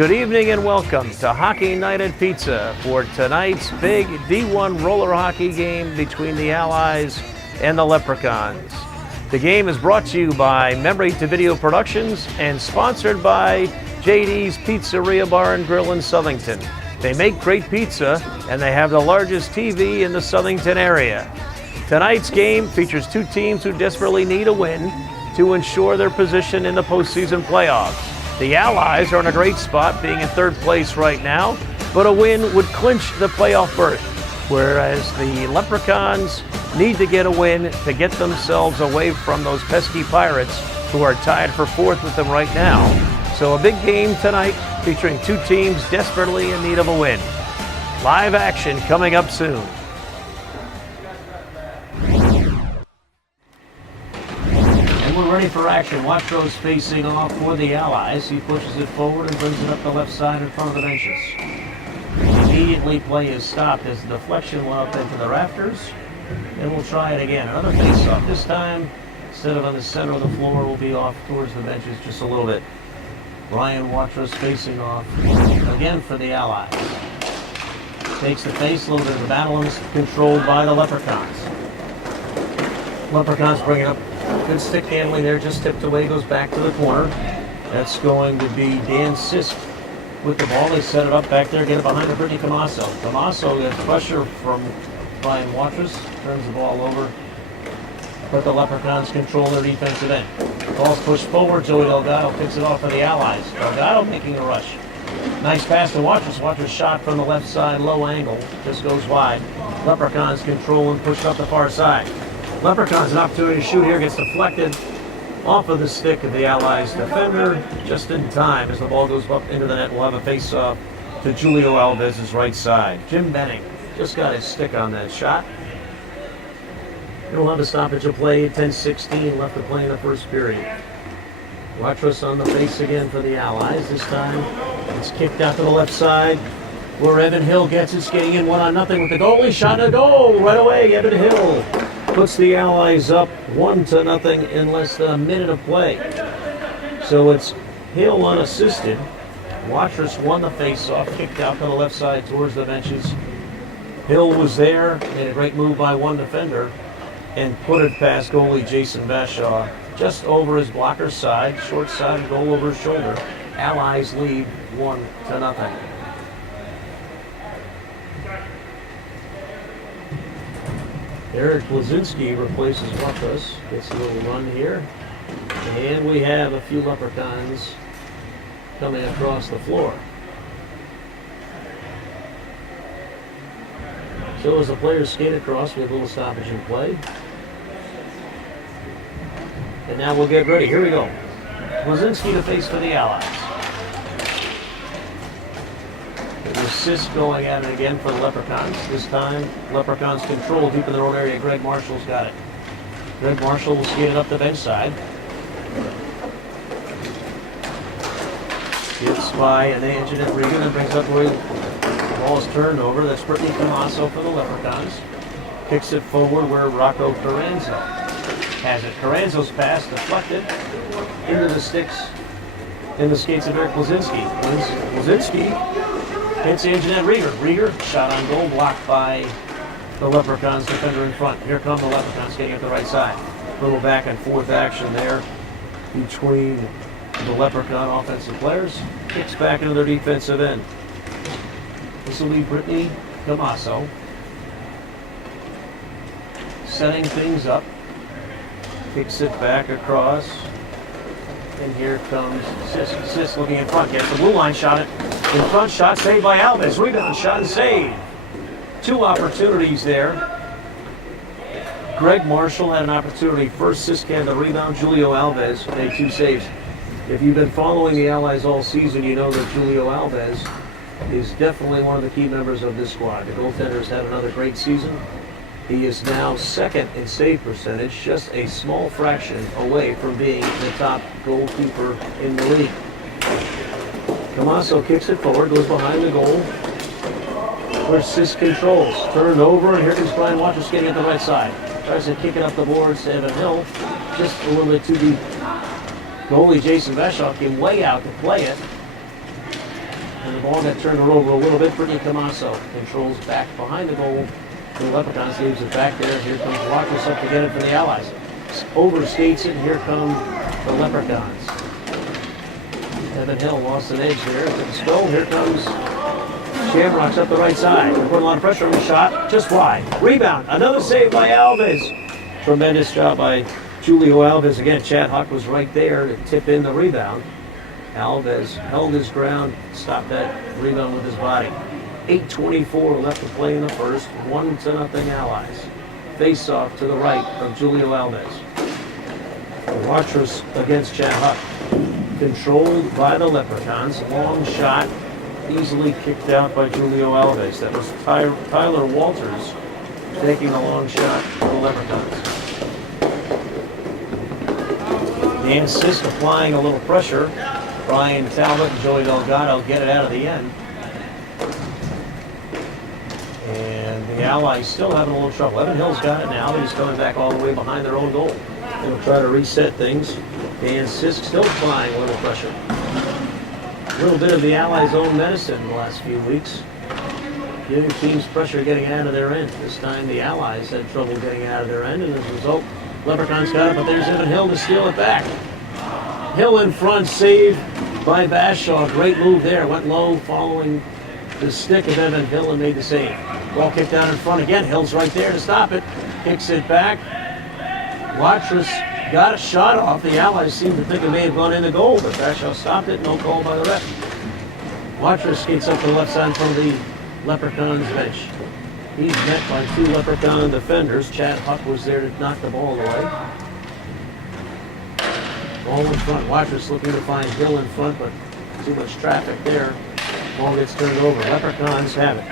Good evening and welcome to Hockey Night at Pizza for tonight's big D1 roller hockey game between the Allies and the Leprechauns. The game is brought to you by Memory to Video Productions and sponsored by JD's Pizzeria Bar and Grill in Southington. They make great pizza and they have the largest TV in the Southington area. Tonight's game features two teams who desperately need a win to ensure their position in the postseason playoffs. The Allies are in a great spot, being in third place right now, but a win would clinch the playoff berth, whereas the Leprechauns need to get a win to get themselves away from those pesky Pirates who are tied for fourth with them right now. So a big game tonight featuring two teams desperately in need of a win. Live action coming up soon. We're ready for action. Watro's facing off for the Allies. He pushes it forward and brings it up the left side in front of the benches. Immediately play is stopped as the deflection went up into the rafters. And we'll try it again. Another face-off. This time, instead of on the center of the floor, we'll be off towards the benches just a little bit. Ryan Watro's facing off again for the Allies. Takes the face, a little bit of the battle, and controlled by the Leprechauns. Leprechauns bring it up. Good stick handling there, just tipped away, goes back to the corner. That's going to be Dan Sisk with the ball. They set it up back there, get it behind to Brittany Camasso. Camasso gets pressure from Ryan Watrous, turns the ball over. But the Leprechauns control their defensive end. Ball's pushed forward, Joey Delgado picks it off for the Allies. Delgado making a rush. Nice pass to Watrous. Watrous shot from the left side, low angle, just goes wide. Leprechauns control and push up the far side. Leprechauns an opportunity to shoot here, gets deflected off of the stick of the Allies defender just in time as the ball goes up into the net. We'll have a face-off to Julio Alves's right side. Jim Benning just got his stick on that shot. We'll have a stoppage of play, 10:16 left to play in the first period. Watrous on the face again for the Allies. This time it's kicked out to the left side where Evan Hill gets it, skating in 1-0 with the goalie. Shot a goal right away. Evan Hill puts the Allies up 1-0 in less than a minute of play. So it's Hill unassisted. Watrous won the face-off, kicked out to the left side towards the benches. Hill was there, made a great move by one defender, and put it past goalie Jason Bashaw just over his blocker's side, short side, goal over his shoulder. Allies lead 1-0. Eric Blazinski replaces Watrous, gets a little run here. And we have a few Leprechauns coming across the floor. So as the players skate across, we have a little stoppage in play. And now we'll get ready. Here we go. Blazinski to face for the Allies. It was Sisk going at it again for the Leprechauns. This time, Leprechauns control deep in their own area. Greg Marshall's got it. Greg Marshall will skate it up the bench side. Gets by an agent at Regan and brings up where the ball is turned over. That's Brittany Camasso for the Leprechauns. Kicks it forward where Rocco Carranzo has it. Carranzo's pass deflected into the sticks in the skates of Eric Blazinski. Blazinski hits Anjanette Rieger. Rieger, shot on goal, blocked by the Leprechauns defender in front. Here come the Leprechauns getting at the right side. Little back and forth action there between the Leprechaun offensive players. Kicks back into their defensive end. This will be Brittany Camasso setting things up. Kicks it back across. And here comes Sisk. Sisk looking in front. Gets the blue line, shot it. In front, shot saved by Alves. Rebound, shot and save. Two opportunities there. Greg Marshall had an opportunity. First, Sisk had the rebound. Julio Alves made two saves. If you've been following the Allies all season, you know that Julio Alves is definitely one of the key members of this squad. The goaltender's had another great season. He is now second in save percentage, just a small fraction away from being the top goalkeeper in the league. Camasso kicks it forward, goes behind the goal, where Sisk controls. Turned over, and here comes Brian Watrous getting at the right side. Tries to kick it up the boards to Evan Hill, just a little bit too deep. Goalie Jason Bashaw came way out to play it. And the ball got turned over a little bit. Brittany Camasso controls back behind the goal. The Leprechauns leaves it back there. Here comes Rogers up to get it for the Allies. Overskates it. Here come the Leprechauns. Evan Hill lost an edge there. Took a spill. Here comes Shamrocks up the right side. They're putting a lot of pressure on the shot. Just wide. Rebound. Another save by Alves. Tremendous job by Julio Alves. Again, Chad Huck was right there to tip in the rebound. Alves held his ground, stopped that rebound with his body. 8:24 left to play in the first. 1-0 Allies. Face off to the right of Julio Alves. Watchers against Chad Huck. Controlled by the Leprechauns. Long shot, easily kicked out by Julio Alves. That was Tyler Walters taking a long shot for the Leprechauns. Dan Sisk applying a little pressure. Brian Talbot and Joey Delgado get it out of the end. And the Allies still having a little trouble. Evan Hill's got it now. He's coming back all the way behind their own goal. They'll try to reset things. Dan Sisk still applying a little pressure. A little bit of the Allies' own medicine in the last few weeks. Giving teams pressure getting out of their end. This time the Allies had trouble getting out of their end, and as a result, Leprechauns got it, but there's Evan Hill to steal it back. Hill in front, save by Bashaw. Great move there. Went low following the stick of Evan Hill and made the save. Ball kicked down in front again. Hill's right there to stop it. Kicks it back. Watrous got a shot off. The Allies seemed to think it may have gone in the goal, but Bashaw stopped it. No call by the ref. Watrous skates up to the left side from the Leprechauns bench. He's met by two Leprechaun defenders. Chad Huck was there to knock the ball away. Ball in front. Watrous looking to find Hill in front, but too much traffic there. Ball gets turned over. Leprechauns have it.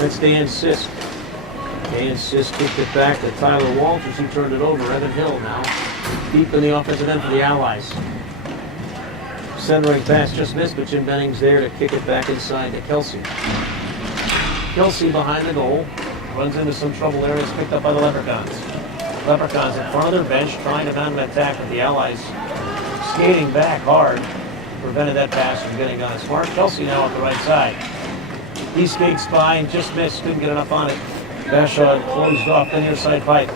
That's Dan Sisk. Dan Sisk kicked it back to Tyler Walters, who turned it over. Evan Hill now deep in the offensive end for the Allies. Centering pass just missed, but Jim Benning's there to kick it back inside to Kelsey. Kelsey behind the goal. Runs into some trouble there. It's picked up by the Leprechauns. Leprechauns in front of their bench trying to mount an attack, but the Allies skating back hard. Prevented that pass from getting on. Smart. Kelsey now on the right side. He skates by and just missed. Couldn't get enough on it. Bashaw closed off the near side pipe.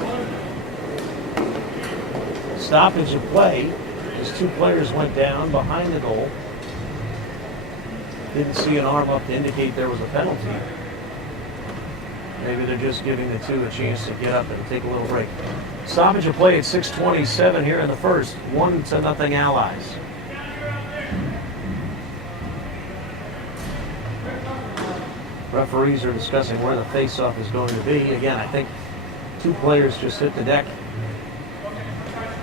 Stoppage of play as two players went down behind the goal. Didn't see an arm up to indicate there was a penalty. Maybe they're just giving the two a chance to get up and take a little break. Stoppage of play at 6:27 here in the first. 1-0 Allies. Referees are discussing where the face-off is going to be. Again, I think two players just hit the deck.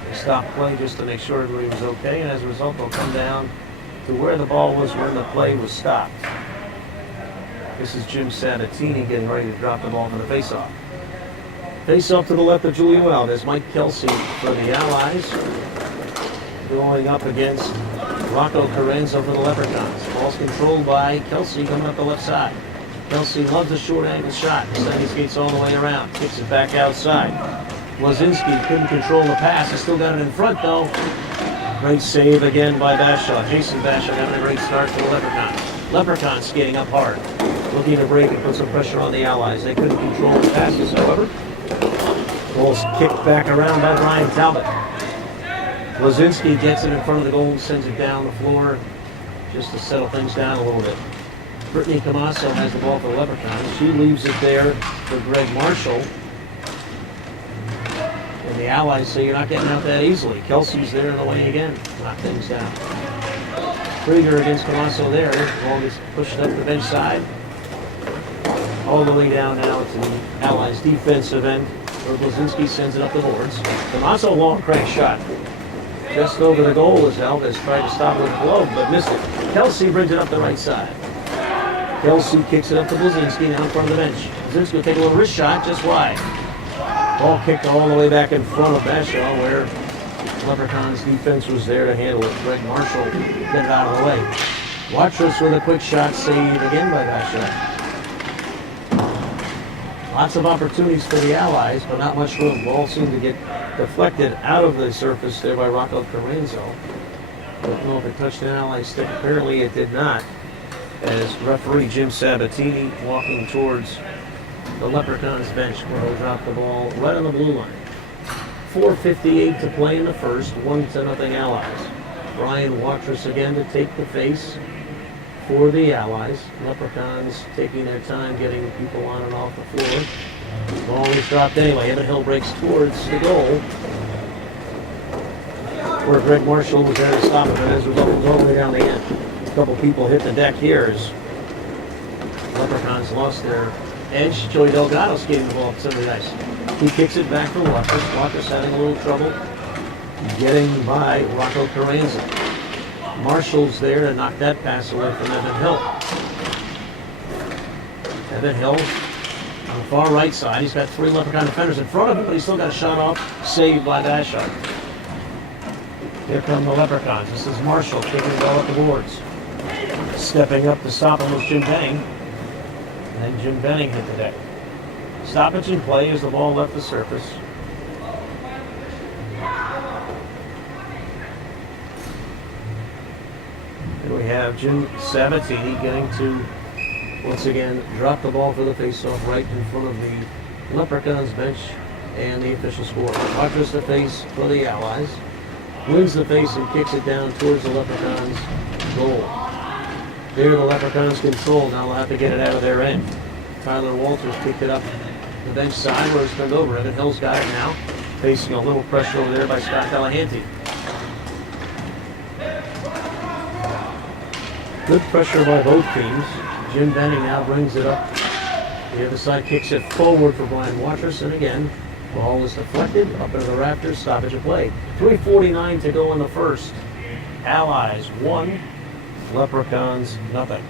They stopped play just to make sure everybody was okay, and as a result, they'll come down to where the ball was when the play was stopped. This is Jim Sabatini getting ready to drop the ball for the face-off. Face-off to the left of Julio Alves. Mike Kelsey for the Allies. Going up against Rocco Carenzo for the Leprechauns. Ball's controlled by Kelsey coming up the left side. Kelsey loves a short angle shot. Then he skates all the way around. Kicks it back outside. Lazinski couldn't control the pass. He still got it in front though. Great save again by Bashaw. Jason Bashaw having a great start for the Leprechauns. Leprechauns skating up hard. Looking to break and put some pressure on the Allies. They couldn't control the passes, however. Ball's kicked back around by Brian Talbot. Lazinski gets it in front of the goal, sends it down the floor just to settle things down a little bit. Brittany Camasso has the ball for the Leprechauns. She leaves it there for Greg Marshall. And the Allies say you're not getting out that easily. Kelsey's there in the way again. Knock things down. Krieger against Camasso there. The ball gets pushed up the bench side. All the way down now to the Allies' defensive end. Where Blazinski sends it up the boards. Camasso long crank shot. Just over the goal as Alves tried to stop it with a glove, but missed it. Kelsey brings it up the right side. Kelsey kicks it up to Blazinski now in front of the bench. Blazinski will take a little wrist shot just wide. Ball kicked all the way back in front of Bashaw where Leprechaun's defense was there to handle it. Greg Marshall get it out of the way. Watrous with a quick shot saved again by Bashaw. Lots of opportunities for the Allies, but not much room. Ball seemed to get deflected out of the surface there by Rocco Carenzo. Don't know if it touched an Allies stick. Apparently it did not. as referee Jim Sabatini walking towards the Leprechauns bench where he'll drop the ball right on the blue line. 4:58 to play in the first, 1-0 Allies. Brian Watrous again to take the face for the Allies. Leprechauns taking their time getting people on and off the floor. Ball is dropped anyway. Evan Hill breaks towards the goal, where Greg Marshall was there to stop him, and as a result, it was all the way down the end. A couple people hit the deck here as Leprechauns lost their edge. Joey Delgado skating the ball up to the ice. He kicks it back for Watrous. Watrous having a little trouble getting by Rocco Carranza. Marshall's there to knock that pass away from Evan Hill. Evan Hill on the far right side. He's got 3 Leprechaun defenders in front of him, but he's still got a shot off, saved by Bashaw. Here come the Leprechauns. This is Marshall kicking the ball up the boards. Stepping up to stop him was Jim Benning. And then Jim Benning hit the deck. Stoppage in play as the ball left the surface. And we have Jim Sabatini getting to, once again, drop the ball for the faceoff right in front of the Leprechauns bench and the official score. Watrous the face for the Allies. Wins the face and kicks it down towards the Leprechauns' goal. There the Leprechauns control. Now they'll have to get it out of their end. Tyler Walters picked it up the bench side where it's turned over. Evan Hill's got it now. Facing a little pressure over there by Scott Delahanty. Good pressure by both teams. Jim Benning now brings it up. The other side kicks it forward for Brian Watrous, and again, ball is deflected up into the rafters. Stoppage of play. 3:49 to go in the first. Allies 1, Leprechauns nothing.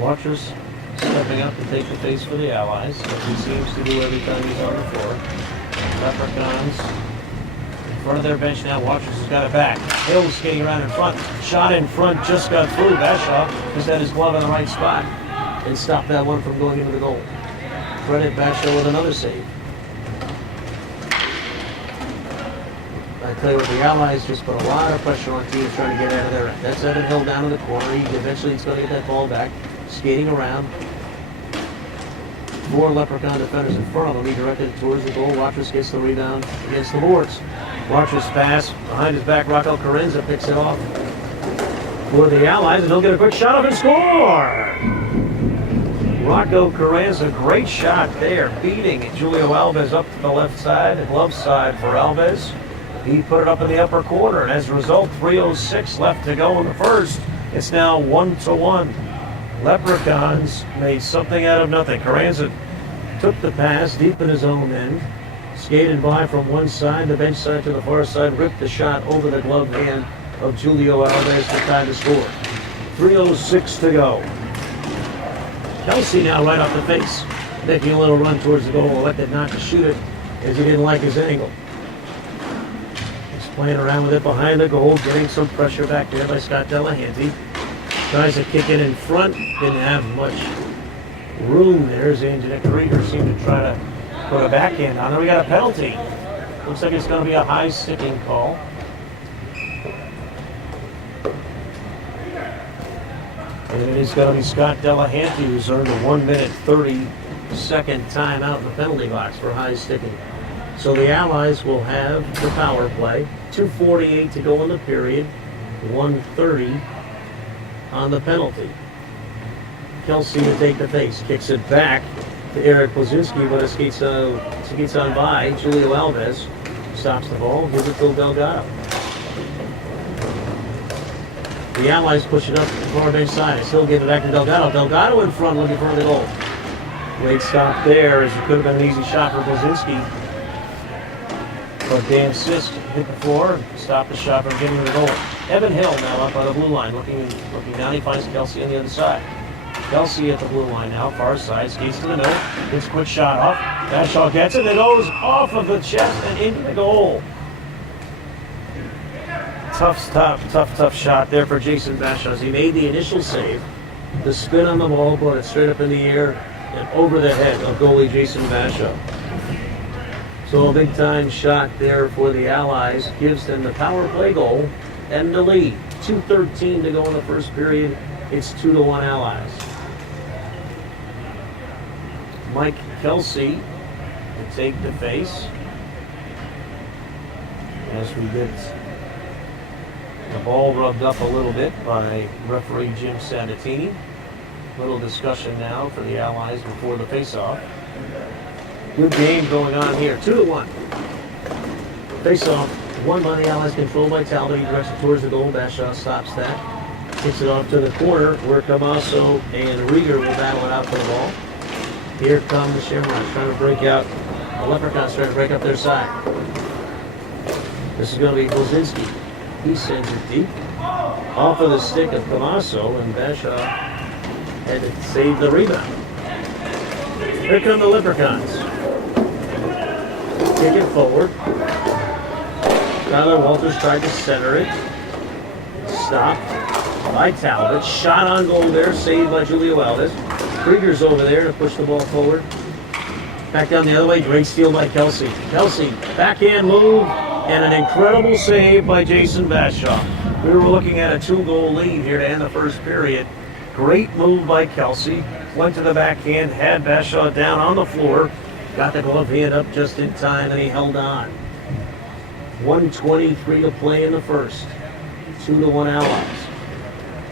Watrous stepping up to take the face for the Allies, as he seems to do every time he's on the floor. Leprechauns in front of their bench now. Watrous has got it back. Hill's skating around in front. Shot in front, just got through. Bashaw just had his glove in the right spot and stopped that one from going into the goal. Credit Bashaw with another save. I tell you what, the Allies just put a lot of pressure on teams trying to get out of their end. That's Evan Hill down in the corner. Eventually he's going to get that ball back. Skating around. 4 Leprechaun defenders in front of him. He directed it towards the goal. Watrous gets the rebound against the boards. Watrous pass behind his back. Rocco Carranza picks it off for the Allies, and he'll get a quick shot up and score! Rocco Carranza, great shot there, beating Julio Alves up to the left side, glove side for Alves. He put it up in the upper corner, and as a result, 3:06 left to go in the first. It's now 1-1. Leprechauns made something out of nothing. Carranza took the pass deep in his own end, skated by from one side, the bench side to the far side, ripped the shot over the gloved hand of Julio Alves for time to score. 3:06 to go. Kelsey now right off the face, making a little run towards the goal, elected not to shoot it as he didn't like his angle. He's playing around with it behind the goal, getting some pressure back there by Scott Delahanty. Tries to kick it in front, didn't have much room there. Zanjanek Krieger seemed to try to put a backhand on there. We got a penalty. Looks like it's going to be a high sticking call. And it is going to be Scott Delahanty who's earned a 1-minute 30-second timeout in the penalty box for high sticking. So the Allies will have the power play. 2:48 to go in the period. 1:30 on the penalty. Kelsey to take the face. Kicks it back to Eric Blazinski, but it skates on by Julio Alves. Stops the ball, gives it to Delgado. The Allies push it up the far bench side. Still give it back to Delgado. Delgado in front looking for the goal. Great stop there, as it could have been an easy shot for Blazinski. But Dan Sisk hit the floor, stopped the shot from getting to the goal. Evan Hill now up on the blue line, looking down. He finds Kelsey on the other side. Kelsey at the blue line now, far side, skates to the middle, gets a quick shot off. Bashaw gets it, it goes off of the chest and into the goal. Tough shot there for Jason Bashaw as he made the initial save. The spin on the ball brought it straight up in the air and over the head of goalie Jason Bashaw. So a big time shot there for the Allies gives them the power play goal and the lead. 2:13 to go in the first period. It's 2-1 Allies. Mike Kelsey to take the face as we get the ball rubbed up a little bit by referee Jim Sabatini. Little discussion now for the Allies before the face-off. Good game going on here. 2-1. Face-off. Won by the Allies, controlled by Talbot. He directs it towards the goal. Bashaw stops that. Kicks it off to the corner where Camasso and Rieger will battle it out for the ball. Here come the Shamrocks trying to break out. The Leprechauns trying to break up their side. This is going to be Blazinski. He sends it deep. Off of the stick of Camasso, and Bashaw had to save the rebound. Here come the Leprechauns. Kick it forward. Tyler Walters tried to center it. Stopped by Talbot. Shot on goal there, saved by Julio Alves. Krieger's over there to push the ball forward. Back down the other way, great steal by Kelsey. Kelsey, backhand move, and an incredible save by Jason Bashaw. We were looking at a 2-goal lead here to end the first period. Great move by Kelsey. Went to the backhand, had Bashaw down on the floor. Got the glove hand up just in time, and he held on. 1:23 to play in the first. 2-1 Allies.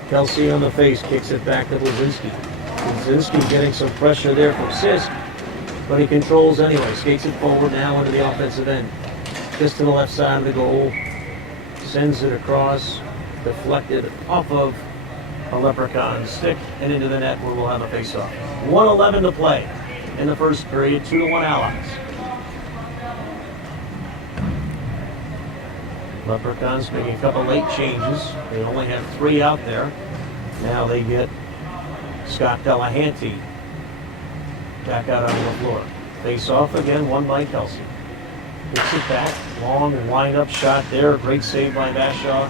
Kelsey on the face, kicks it back to Blazinski. Blazinski getting some pressure there from Sisk, but he controls anyway. Skates it forward now into the offensive end. Just to the left side of the goal. Sends it across, deflected off of a Leprechaun stick and into the net where we'll have a face-off. 1:11 to play in the first period. 2-1 Allies. Leprechauns making a couple late changes. They only had 3 out there. Now they get Scott Delahanty back out on the floor. Face off again, won by Kelsey. Kicks it back, long wind-up shot there. Great save by Bashaw.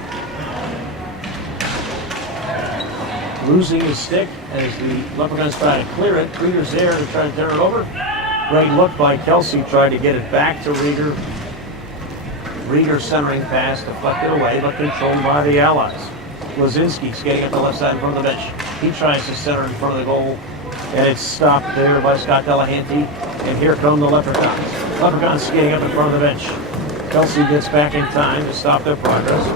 Losing his stick as the Leprechauns try to clear it. Rieger's there to try to turn it over. Great look by Kelsey, tried to get it back to Rieger. Rieger centering pass, deflected away, but controlled by the Allies. Blazinski skating up the left side in front of the bench. He tries to center in front of the goal, and it's stopped there by Scott Delahanty. And here come the Leprechauns. Leprechauns skating up in front of the bench. Kelsey gets back in time to stop their progress.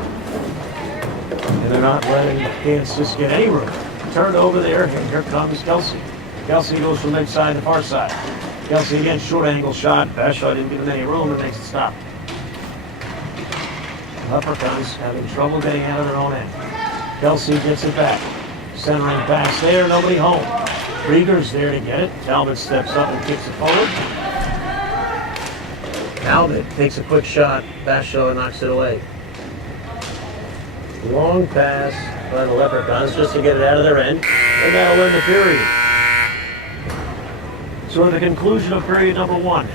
And they're not letting Kansas get any room. Turned over there, and here comes Kelsey. Kelsey goes from left side to far side. Kelsey again, short angle shot. Bashaw didn't give him any room, and makes it stop. Leprechauns having trouble getting out of their own end. Kelsey gets it back. Centering pass there, nobody home. Rieger's there to get it. Talbot steps up and kicks it forward. Talbot takes a quick shot. Bashaw knocks it away. Long pass by the Leprechauns just to get it out of their end. And that'll end the period. So at the conclusion of period number 1,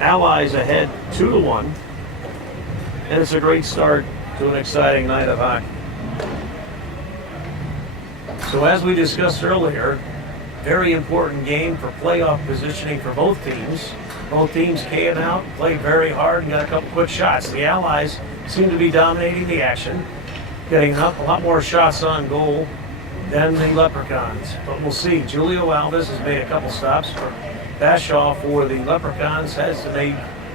Allies ahead 2-1. And it's a great start to an exciting night of hockey. So as we discussed earlier, very important game for playoff positioning for both teams. Both teams came out, played very hard, and got a couple quick shots. The Allies seem to be dominating the action, getting up a lot more shots on goal than the Leprechauns. But we'll see. Julio Alves has made a couple stops. Bashaw for the Leprechauns has to make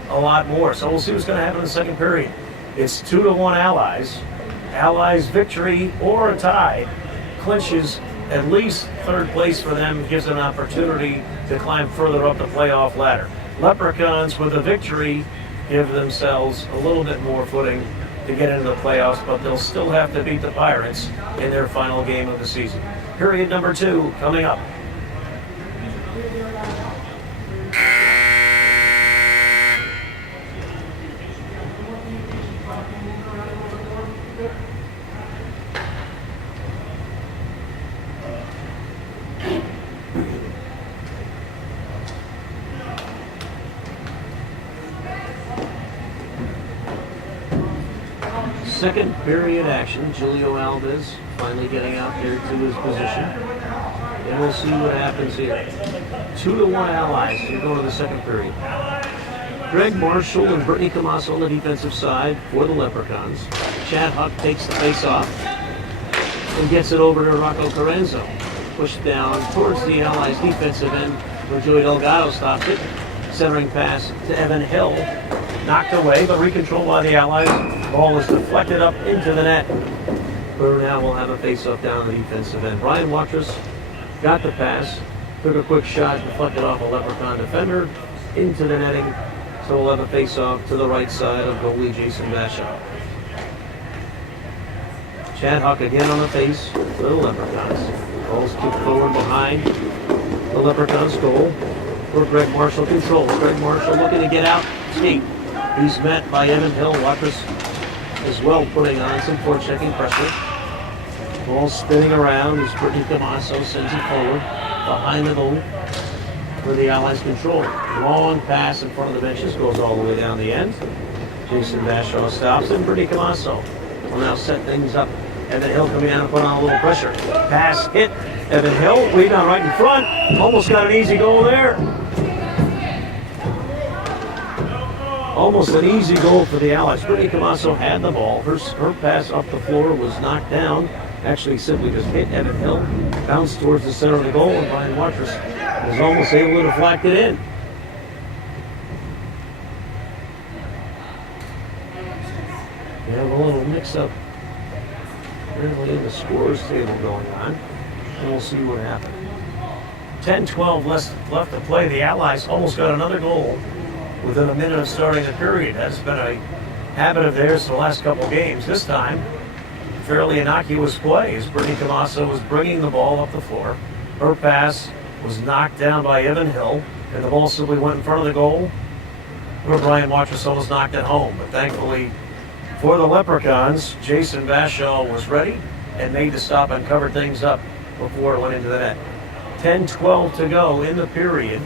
a lot more. So we'll see what's going to happen in the second period. It's 2-1 Allies. Allies victory or a tie clinches at least third place for them, gives them an opportunity to climb further up the playoff ladder. Leprechauns with a victory give themselves a little bit more footing to get into the playoffs, but they'll still have to beat the Pirates in their final game of the season. Period number 2 coming up. Second period action. Julio Alves finally getting out there to his position. And we'll see what happens here. 2-1 Allies. You go to the second period. Greg Marshall and Brittany Camasso on the defensive side for the Leprechauns. Chad Huck takes the face off and gets it over to Rocco Carranzo. Pushed down towards the Allies' defensive end where Joey Delgado stops it. Centering pass to Evan Hill. Knocked away, but recontrolled by the Allies. Ball is deflected up into the net. Where now we'll have a face-off down the defensive end. Brian Watrous got the pass, took a quick shot, deflected off a Leprechaun defender into the netting. So we'll have a face-off to the right side of goalie Jason Bashaw. Chad Huck again on the face for the Leprechauns. Ball's kicked forward behind the Leprechauns' goal where Greg Marshall controls. Greg Marshall looking to get out, skate. He's met by Evan Hill. Watrous as well putting on some forechecking pressure. Ball spinning around as Brittany Camasso sends it forward behind the goal where the Allies control. Long pass in front of the benches goes all the way down the end. Jason Bashaw stops and Brittany Camasso will now set things up. Evan Hill coming down and put on a little pressure. Pass hit. Evan Hill way down right in front. Almost got an easy goal there. Almost an easy goal for the Allies. Brittany Camasso had the ball. Her pass up the floor was knocked down. Actually simply just hit Evan Hill. Bounced towards the center of the goal and Brian Watrous was almost able to deflect it in. We have a little mix-up apparently in the scores table going on. And we'll see what happens. 10-12 left to play. The Allies almost got another goal within a minute of starting the period. That's been a habit of theirs for the last couple of games. This time, fairly innocuous play as Brittany Camasso was bringing the ball up the floor. Her pass was knocked down by Evan Hill, and the ball simply went in front of the goal where Brian Watrous almost knocked it home. But thankfully for the Leprechauns, Jason Bashaw was ready and made the stop and covered things up before it went into the net. 10-12 to go in the period.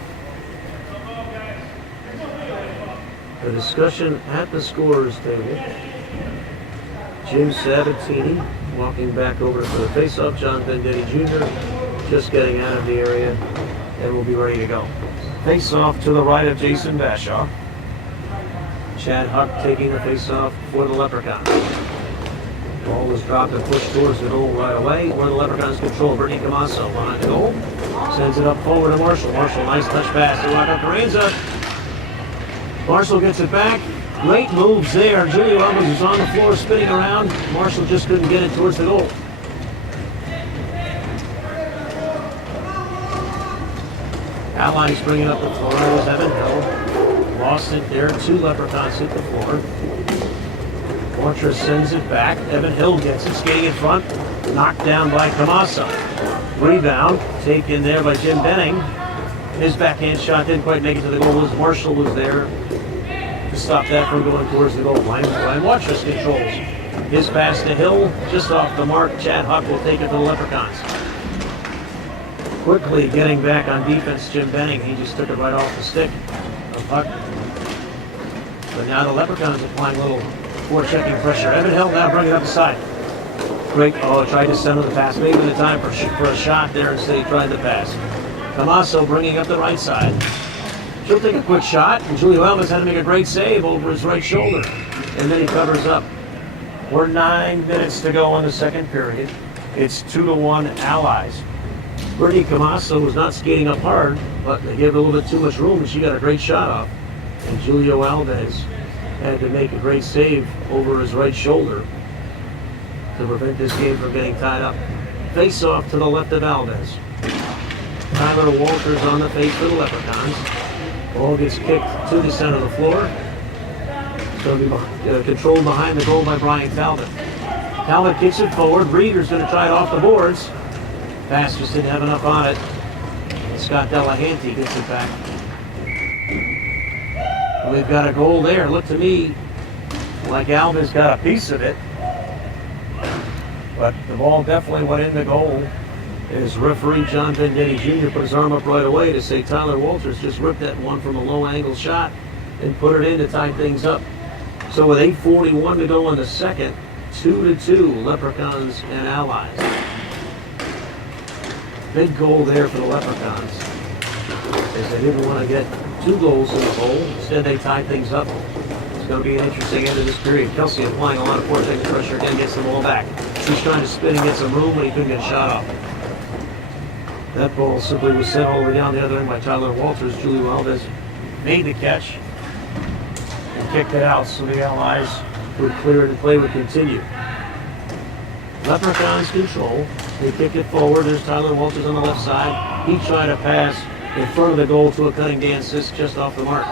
The discussion at the scorers table. Jim Sabatini walking back over for the face-off. John Vendetti Jr. just getting out of the area and will be ready to go. Face-off to the right of Jason Bashaw. Chad Huck taking the face-off for the Leprechauns. Ball was dropped and pushed towards the goal right away where the Leprechauns control. Brittany Camasso behind the goal. Sends it up forward to Marshall. Marshall, nice touch pass to Rocco Carranzo. Marshall gets it back. Great moves there. Julio Elvis is on the floor spinning around. Marshall just couldn't get it towards the goal. Allies bringing up the floor. It was Evan Hill. Lost it there. Two Leprechauns hit the floor. Watrous sends it back. Evan Hill gets it, skating in front. Knocked down by Camasso. Rebound taken there by Jim Benning. His backhand shot didn't quite make it to the goal as Marshall was there to stop that from going towards the goal line. Brian Watrous controls. His pass to Hill, just off the mark. Chad Huck will take it to the Leprechauns. Quickly getting back on defense, Jim Benning. He just took it right off the stick of Huck. But now the Leprechauns applying a little forechecking pressure. Evan Hill now bringing it up the side. Great. Oh, tried to center the pass. Maybe the time for a shot there instead he tried the pass. Camasso bringing up the right side. She'll take a quick shot, and Julio Elvis had to make a great save over his right shoulder. And then he covers up. We're 9 minutes to go in the second period. It's 2-1 Allies. Brittany Camasso was not skating up hard, but they gave her a little bit too much room, and she got a great shot off. And Julio Alves had to make a great save over his right shoulder to prevent this game from getting tied up. Face off to the left of Alves. Tyler Walters on the face for the Leprechauns. Ball gets kicked to the center of the floor. It's going to be controlled behind the goal by Brian Talbot. Talbot kicks it forward. Reeder's going to try it off the boards. Pass just didn't have enough on it. And Scott Delahanty gets it back. And we've got a goal there. Looked to me like Alves got a piece of it. But the ball definitely went in the goal. As referee John Vendetti Jr. put his arm up right away to say Tyler Walters just ripped that one from a low-angle shot and put it in to tie things up. So with 8:41 to go in the second, 2-2, Leprechauns and Allies. Big goal there for the Leprechauns. as they didn't want to get 2 goals in the hole. Instead, they tied things up. It's going to be an interesting end of this period. Kelsey applying a lot of force taking pressure again, gets the ball back. He's trying to spin and get some room, but he couldn't get a shot off. That ball simply was sent all the way down the other end by Tyler Walters. Julio Alves made the catch and kicked it out, so the Allies would clear it and play would continue. Leprechauns control. They kick it forward. There's Tyler Walters on the left side. He tried to pass in front of the goal to a cutting Dan Sisk just off the mark.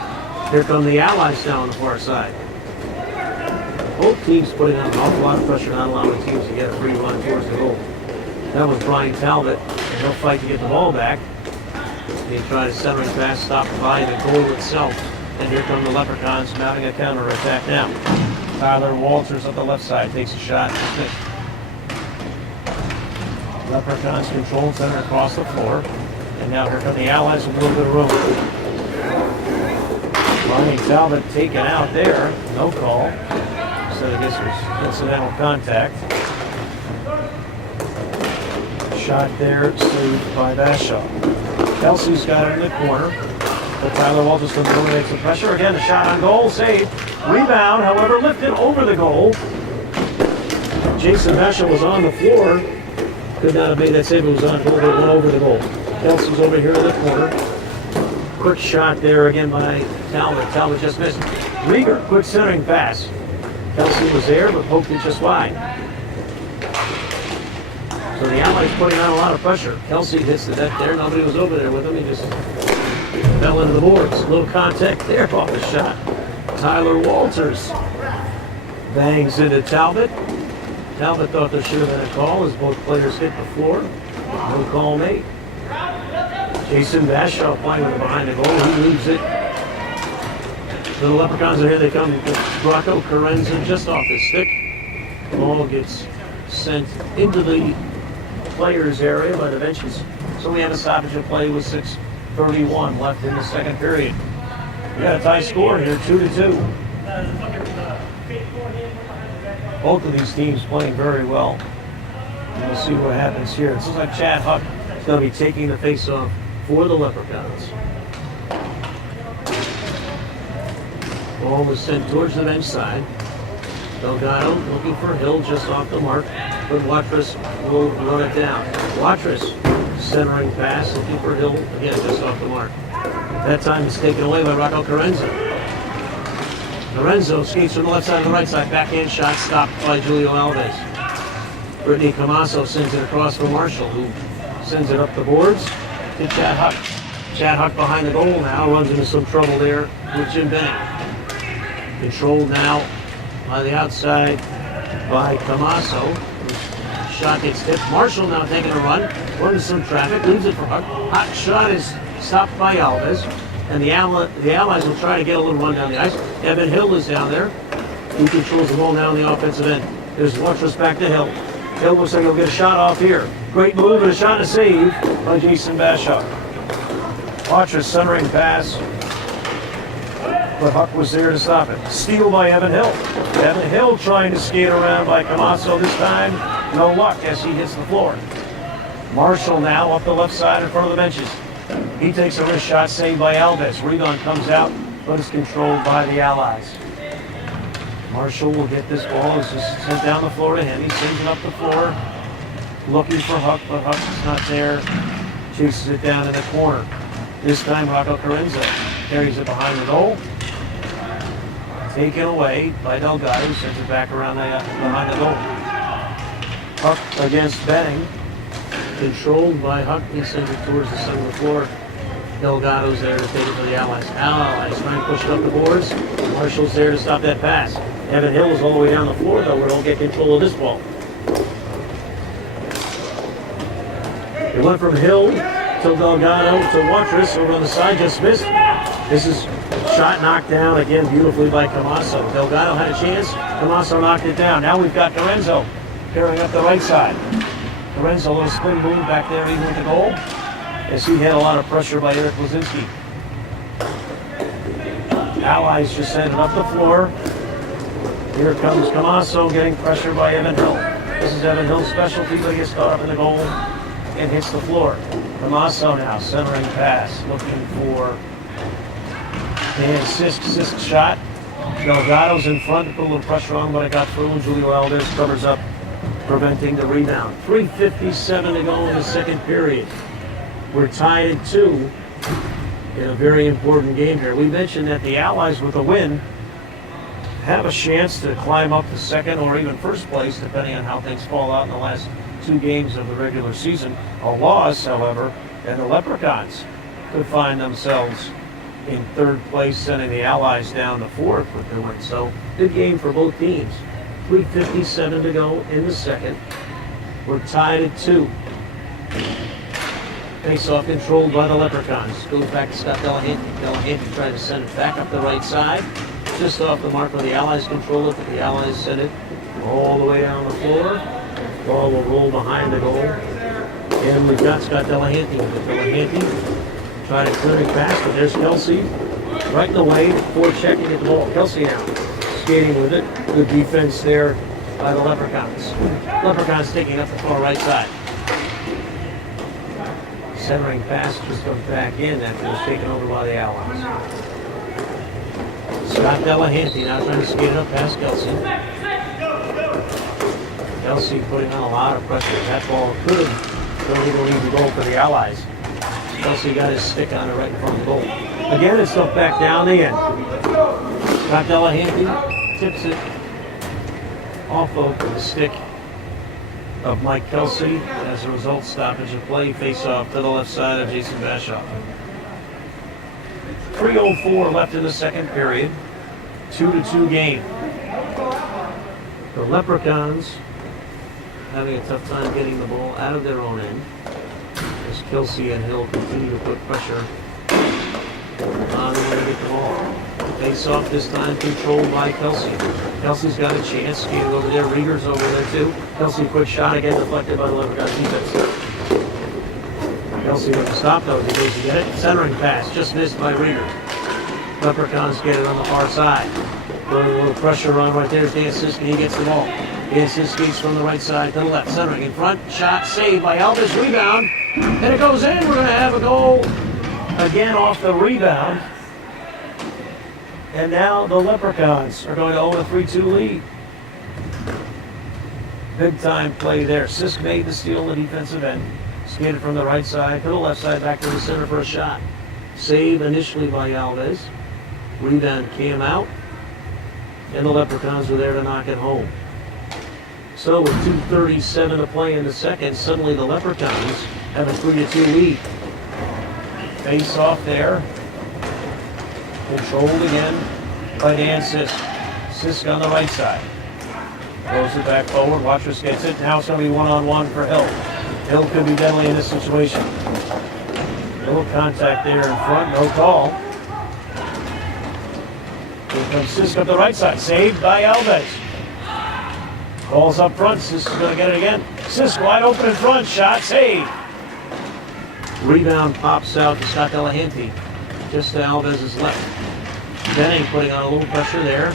Here come the Allies down the far side. Both teams putting on an awful lot of pressure, not allowing teams to get a free run towards the goal. That was Brian Talbot. He'll fight to get the ball back. They try to centering pass, stopped by the goal itself. And here come the Leprechauns mounting a counter attack now. Tyler Walters up the left side takes a shot. Leprechauns control center across the floor. And now here come the Allies with a little bit of room. Brian Talbot taken out there. No call. So I guess it was incidental contact. Shot there, saved by Bashaw. Kelsey's got it in the corner. But Tyler Walters can eliminate some pressure. Again, the shot on goal, saved. Rebound, however, lifted over the goal. Jason Bashaw was on the floor. Could not have made that save. It was on goal, but it went over the goal. Kelsey's over here in the corner. Quick shot there again by Talbot. Talbot just missed. Rieger, quick centering pass. Kelsey was there, but poked it just wide. So the Allies putting on a lot of pressure. Kelsey hits the net there. Nobody was over there with him. He just fell into the boards. A little contact there off the shot. Tyler Walters bangs into Talbot. Talbot thought there should have been a call as both players hit the floor. No call made. Jason Bashaw playing with it behind the goal. He leaves it. The Leprechauns are here. They come. Rocco Carenza just off his stick. The ball gets sent into the players area by the benches. So we have a stoppage of play with 6:31 left in the second period. We got a tie score here, 2-2. Both of these teams playing very well. And we'll see what happens here. It looks like Chad Huck is going to be taking the face-off for the Leprechauns. Ball was sent towards the bench side. Delgado looking for Hill just off the mark, but Watrous will run it down. Watrous centering pass, looking for Hill, again just off the mark. That time it's taken away by Rocco Carenza. Lorenzo skates from the left side to the right side, backhand shot stopped by Julio Alves. Brittany Camasso sends it across for Marshall, who sends it up the boards to Chad Huck. Chad Huck behind the goal now, runs into some trouble there with Jim Bennett. Controlled now by the outside by Camasso. Shot gets tipped. Marshall now taking a run. Runs some traffic. Leaves it for Huck. Hot shot is stopped by Alves. And the Allies will try to get a little run down the ice. Evan Hill is down there. He controls the ball now on the offensive end. There's Watrous back to Hill. Hill looks like he'll get a shot off here. Great move and a shot to save by Jason Bashaw. Watrous centering pass. But Huck was there to stop it. Steal by Evan Hill. Evan Hill trying to skate around by Camasso this time. No luck as he hits the floor. Marshall now up the left side in front of the benches. He takes a wrist shot, saved by Alves. Rebound comes out, but is controlled by the Allies. Marshall will get this ball. It's just sent down the floor to him. He sends it up the floor, looking for Huck, but Huck is not there. Chases it down in the corner. This time Rocco Carenza carries it behind the goal. Taken away by Delgado, who sends it back around behind the goal. Huck against Benning. Controlled by Huck. He sends it towards the center of the floor. Delgado's there to take it for the Allies. Allies trying to push it up the boards. Marshall's there to stop that pass. Evan Hill is all the way down the floor, though, where he'll get control of this ball. It went from Hill to Delgado to Watrous over on the side, just missed. This is shot knocked down again beautifully by Camasso. Delgado had a chance. Camasso knocked it down. Now we've got Carenzo carrying up the right side. Carenzo, a little spin move back there even with the goal, as he had a lot of pressure by Eric Lazinski. Allies just send it up the floor. Here comes Camasso getting pressure by Evan Hill. This is Evan Hill's specialty, but he gets caught up in the goal and hits the floor. Tommaso now, centering pass, looking for Dan Sisk. Sisk shot. Delgado's in front to put a little pressure on, but it got through, and Julio Alves covers up, preventing the rebound. 3:57 to go in the second period. We're tied at 2 in a very important game here. We mentioned that the Allies, with a win, have a chance to climb up to second or even first place, depending on how things fall out in the last 2 games of the regular season. A loss, however, and the Leprechauns could find themselves in third place, sending the Allies down to fourth with the win. So, good game for both teams. 3:57 to go in the second. We're tied at 2. Face-off controlled by the Leprechauns. Goes back to Scott Delahanty. Delahanty trying to send it back up the right side. Just off the mark where the Allies control it, but the Allies send it all the way down the floor. Ball will roll behind the goal. And we've got Scott Delahanty. Delahanty trying to clear it pass, but there's Kelsey right in the way before checking at the ball. Kelsey now skating with it. Good defense there by the Leprechauns. Leprechauns taking up the far right side. Centering pass just comes back in after it was taken over by the Allies. Scott Delahanty now trying to skate it up past Kelsey. Kelsey putting on a lot of pressure. That ball could go to the lead goal for the Allies. Kelsey got his stick on it right in front of the goal. Again, it's up back down the end. Scott Delahanty tips it off of the stick of Mike Kelsey. As a result, stoppage of play, face off to the left side of Jason Bashoff. 3:04 left in the second period. 2-2 game. The Leprechauns having a tough time getting the ball out of their own end, as Kelsey and Hill continue to put pressure on them to get the ball. Face off this time controlled by Kelsey. Kelsey's got a chance, skated over there, Rieger's over there too. Kelsey, quick shot again, deflected by the Leprechauns defense. Kelsey with the stop though, he goes to get it. Centering pass, just missed by Rieger. Leprechauns get it on the far side. Putting a little pressure on right there is Dan Sisk, and he gets the ball. Dan Sisk skates from the right side to the left, centering in front. Shot saved by Alves, rebound. And it goes in. We're going to have a goal again off the rebound. And now the Leprechauns are going to own a 3-2 lead. Big time play there. Sisk made the steal in the defensive end. Skated from the right side to the left side, back to the center for a shot. Save initially by Alves. Rebound came out. And the Leprechauns were there to knock it home. So with 2:37 to play in the second, suddenly the Leprechauns have a 3-2 lead. Face off there. Controlled again by Dan Sisk. Sisk on the right side. Throws it back forward. Watchers gets it. Now it's going to be one-on-one for Hill. Hill could be deadly in this situation. A little contact there in front. No call. Here comes Sisk up the right side. Saved by Alves. Ball's up front. Sisk is going to get it again. Sisk wide open in front. Shot saved. Rebound pops out to Scott Delahanty. Just to Alves' left. Benning putting on a little pressure there.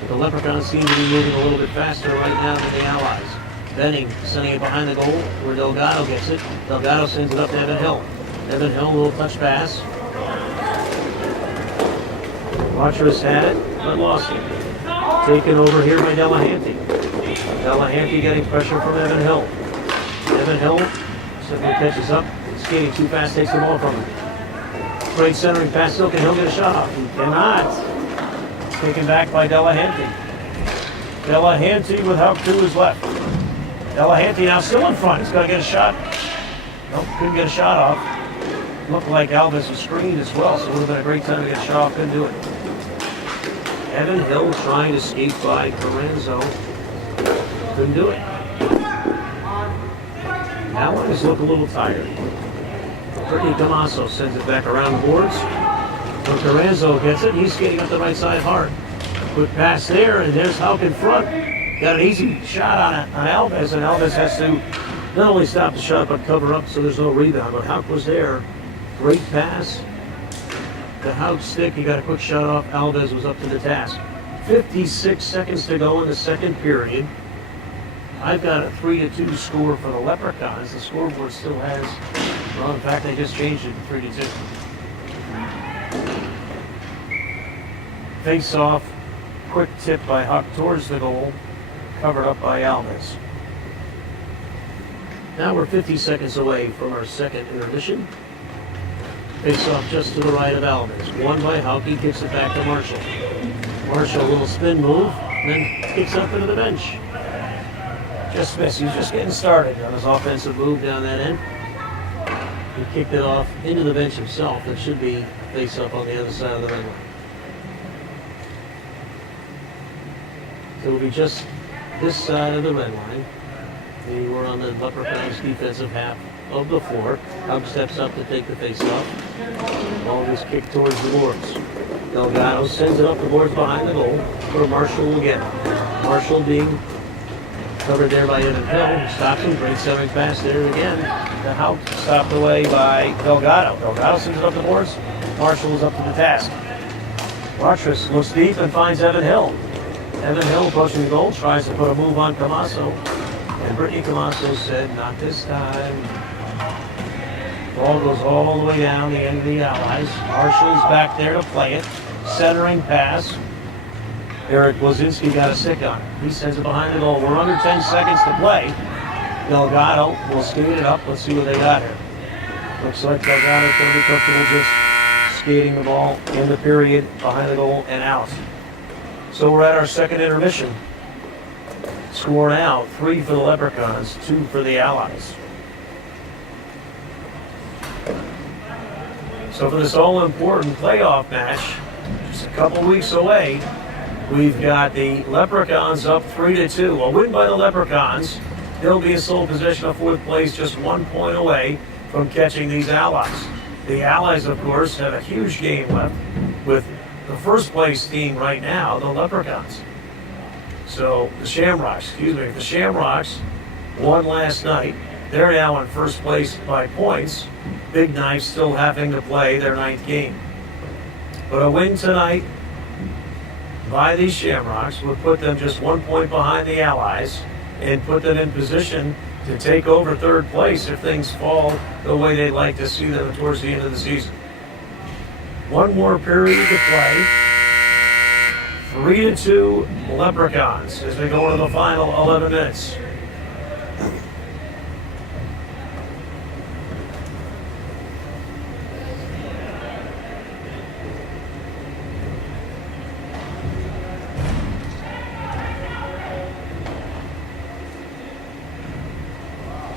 But the Leprechauns seem to be moving a little bit faster right now than the Allies. Benning sending it behind the goal where Delgado gets it. Delgado sends it up to Evan Hill. Evan Hill, a little touch pass. Watchers had it, but lost it. Taken over here by Delahanty. Delahanty getting pressure from Evan Hill. Evan Hill simply catches up. Skating too fast, takes the ball from him. Great centering pass, still can Hill get a shot off? He cannot. Taken back by Delahanty. Delahanty with how 2 is left. Delahanty now still in front. He's got to get a shot. Nope, couldn't get a shot off. Looked like Alves was screened as well, so it would have been a great time to get a shot off. Couldn't do it. Evan Hill trying to skate by Carranzo. Couldn't do it. Now I just look a little tired. Brittany Tommaso sends it back around the boards. So Carranzo gets it. He's skating up the right side hard. Quick pass there, and there's Houck in front. Got an easy shot on Alves, and Alves has to not only stop the shot, but cover up so there's no rebound. But Houck was there. Great pass. The Houck stick, he got a quick shot off. Alves was up to the task. 56 seconds to go in the second period. I've got a 3-2 score for the Leprechauns. The scoreboard still has Well, in fact, they just changed it to 3-2. Face off, quick tip by Huck towards the goal, covered up by Alves. Now we're 50 seconds away from our second intermission. Face off just to the right of Alves. Won by Huck, he kicks it back to Marshall. Marshall, a little spin move, and then kicks up into the bench. Just missed. He was just getting started on his offensive move down that end. He kicked it off into the bench himself. It should be face up on the other side of the red line. So it'll be just this side of the red line. We were on the Leprechauns defensive half of the floor. Hub steps up to take the face off. Ball is kicked towards the boards. Delgado sends it up the boards behind the goal where Marshall will get it. Marshall being covered there by Evan Hill. Stops him, great centering pass there again. The Hout stopped away by Delgado. Delgado sends it up the boards. Marshall is up to the task. Wattress looks deep and finds Evan Hill. Evan Hill approaching the goal, tries to put a move on Camasso. And Brittany Camasso said, not this time. Ball goes all the way down the end of the Allies. Marshall's back there to play it. Centering pass. Eric Blazinski got a stick on it. He sends it behind the goal. We're under 10 seconds to play. Delgado will skate it up. Let's see what they got here. Looks like Delgado's going to be comfortable just skating the ball in the period behind the goal and out. So we're at our second intermission. Score now, 3 for the Leprechauns, 2 for the Allies. So for this all-important playoff match, just a couple weeks away, we've got the Leprechauns up 3-2. A win by the Leprechauns. They'll be in sole possession of fourth place, just 1 point away from catching these Allies. The Allies, of course, have a huge game left with the first place team right now, the Leprechauns. So the Shamrocks won last night. They're now in first place by points. Big Knife still having to play their 9th game. But a win tonight by these Shamrocks would put them just 1 point behind the Allies and put them in position to take over third place if things fall the way they'd like to see them towards the end of the season. One more period to play. 3-2 Leprechauns as we go into the final 11 minutes.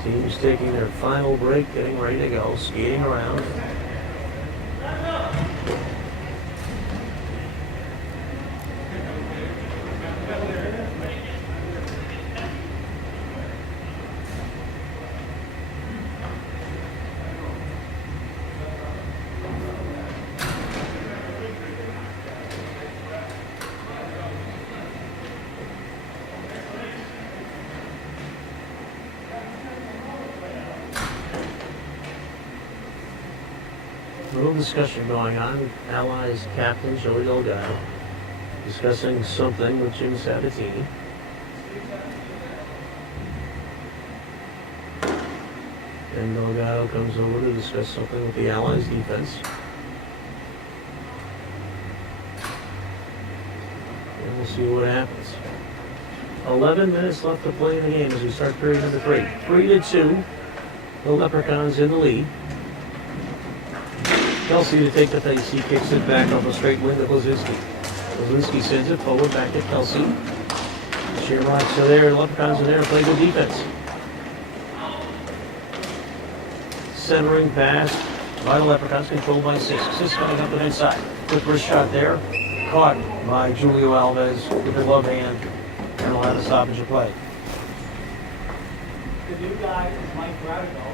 Teams taking their final break, getting ready to go, skating around. A little discussion going on. Allies captain Joey Delgado discussing something with Jim Sabatini. And Delgado comes over to discuss something with the Allies defense. And we'll see what happens. 11 minutes left to play in the game as we start period number 3. 3-2. The Leprechauns in the lead. Kelsey to take the face. He kicks it back off a straight wing to Blazinski. Blazinski sends it forward back to Kelsey. Shamrocks are there. The Leprechauns are there to play good defense. Centering pass by the Leprechauns, controlled by Sisk. Sisk coming up the inside. Quick wrist shot there. Caught by Julio Alves with the glove hand. And will have a stoppage of play. The new guy is Mike Radical.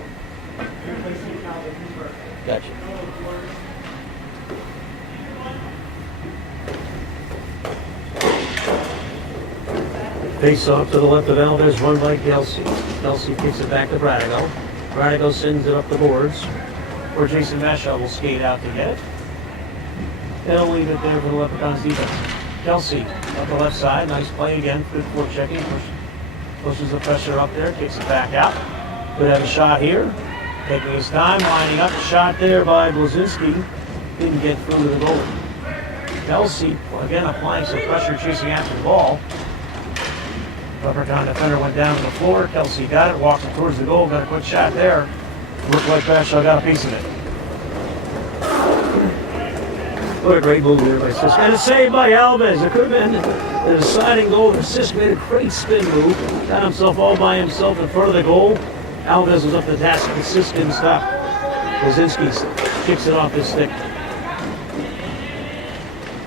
You're replacing Calvin Pittsburgh. Gotcha. Face off to the left of Alves, run by Kelsey. Kelsey kicks it back to Bradigo. Bradigo sends it up the boards, where Jason Mashaw will skate out to get it. They'll leave it there for the Leprechauns defense. Kelsey up the left side, nice play again. Good floor checking, pushes the pressure up there, kicks it back out. Could have a shot here. Taking his time, lining up, shot there by Blazinski. Didn't get through to the goal. Kelsey, again, applying some pressure, chasing after the ball. Leprechaun defender went down to the floor. Kelsey got it, walked it towards the goal, got a quick shot there. Looked like Bashaw got a piece of it. What a great move there by Sisk. And a save by Alves. It could have been the deciding goal. Sisk made a great spin move. Got himself all by himself in front of the goal. Alves was up the task, but Sisk didn't stop. Blazinski kicks it off his stick.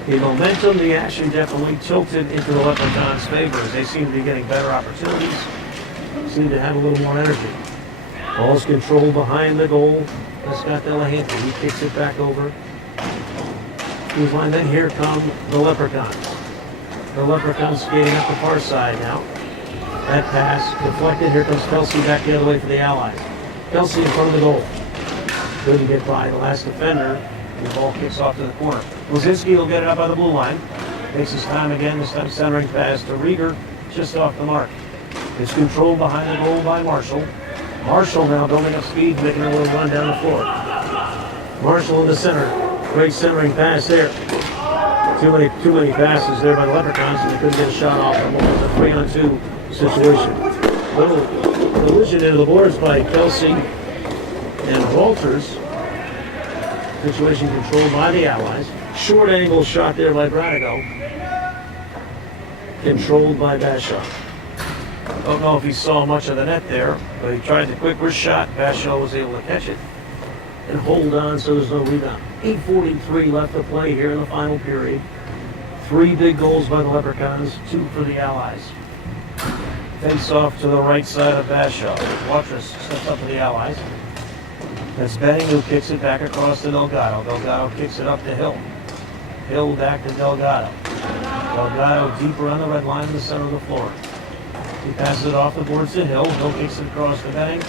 The momentum, the action definitely tilted into the Leprechauns' favor as they seem to be getting better opportunities. Seem to have a little more energy. Ball's controlled behind the goal. Scott Delahanty. He kicks it back over. Line. Then here come the Leprechauns. The Leprechauns skating up the far side now. That pass deflected. Here comes Kelsey back the other way for the Allies. Kelsey in front of the goal. Couldn't get by the last defender. And the ball kicks off to the corner. Blazinski will get it up by the blue line. Takes his time again. This time centering pass to Rieger. Just off the mark. It's controlled behind the goal by Marshall. Marshall now building up speed, making a little run down the floor. Marshall in the center. Great centering pass there. Too many passes there by the Leprechauns, and they couldn't get a shot off the ball. It's a 3-on-2 situation. Little collision into the boards by Kelsey and Walters. Situation controlled by the Allies. Short angle shot there by Bradigo. Controlled by Bashaw. Don't know if he saw much of the net there, but he tried the quick wrist shot. Bashaw was able to catch it and hold on so there's no rebound. 8:43 left to play here in the final period. 3 big goals by the Leprechauns, 2 for the Allies. Face off to the right side of Bashaw. Watrous steps up for the Allies. That's Benning who kicks it back across to Delgado. Delgado kicks it up to Hill. Hill back to Delgado. Delgado deeper on the red line in the center of the floor. He passes it off the boards to Hill. Hill kicks it across to Benning.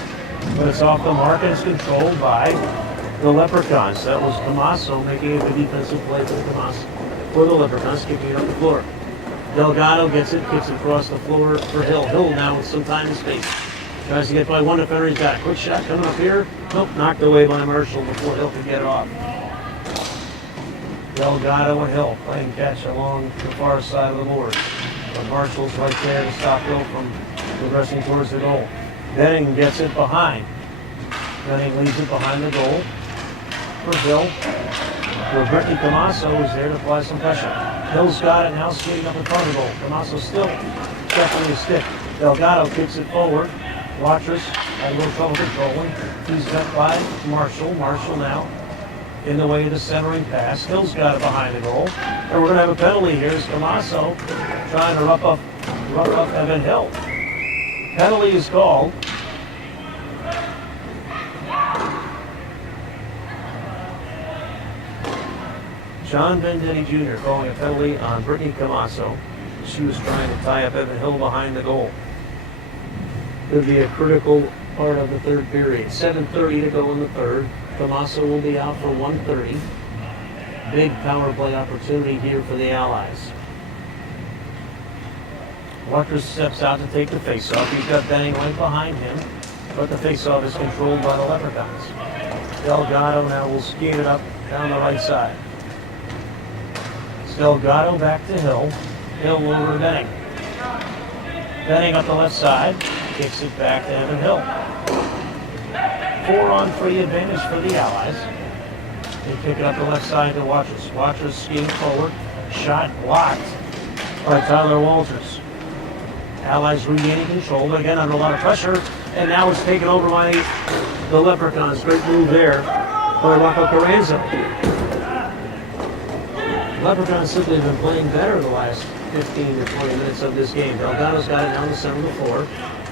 But it's off the mark and it's controlled by the Leprechauns. That was Tommaso making a good defensive play for the Leprechauns, kicking it up the floor. Delgado gets it, kicks it across the floor for Hill. Hill now with some time and space. Tries to get by one defender. He's got a quick shot coming up here. Nope, knocked away by Marshall before Hill could get it off. Delgado and Hill playing catch along the far side of the board. But Marshall's right there to stop Hill from progressing towards the goal. Benning gets it behind. Benning leaves it behind the goal for Hill. Where Brittany Tommaso is there to apply some pressure. Hill's got it now, skating up in front of the goal. Tommaso still definitely a stick. Delgado kicks it forward. Watrous had a little trouble controlling. He's got by Marshall. Marshall now in the way of the centering pass. Hill's got it behind the goal. And we're going to have a penalty here. It's Tommaso trying to rough up Evan Hill. Penalty is called. John Vendetti Jr. calling a penalty on Brittany Tommaso. She was trying to tie up Evan Hill behind the goal. Could be a critical part of the third period. 7:30 to go in the third. Tommaso will be out for 1:30. Big power play opportunity here for the Allies. Watrous steps out to take the faceoff. He's got Benning right behind him, but the faceoff is controlled by the Leprechauns. Delgado now will skate it up down the right side. It's Delgado back to Hill. Hill over to Benning. Benning up the left side. Kicks it back to Evan Hill. 4-on-3 advantage for the Allies. They pick it up the left side to Watrous. Watrous skating forward. Shot blocked by Tyler Walters. Allies regaining control, but again under a lot of pressure. And now it's taken over by the Leprechauns. Great move there by Rocco Carranzo. Leprechauns simply have been playing better the last 15 to 20 minutes of this game. Delgado's got it down the center of the floor.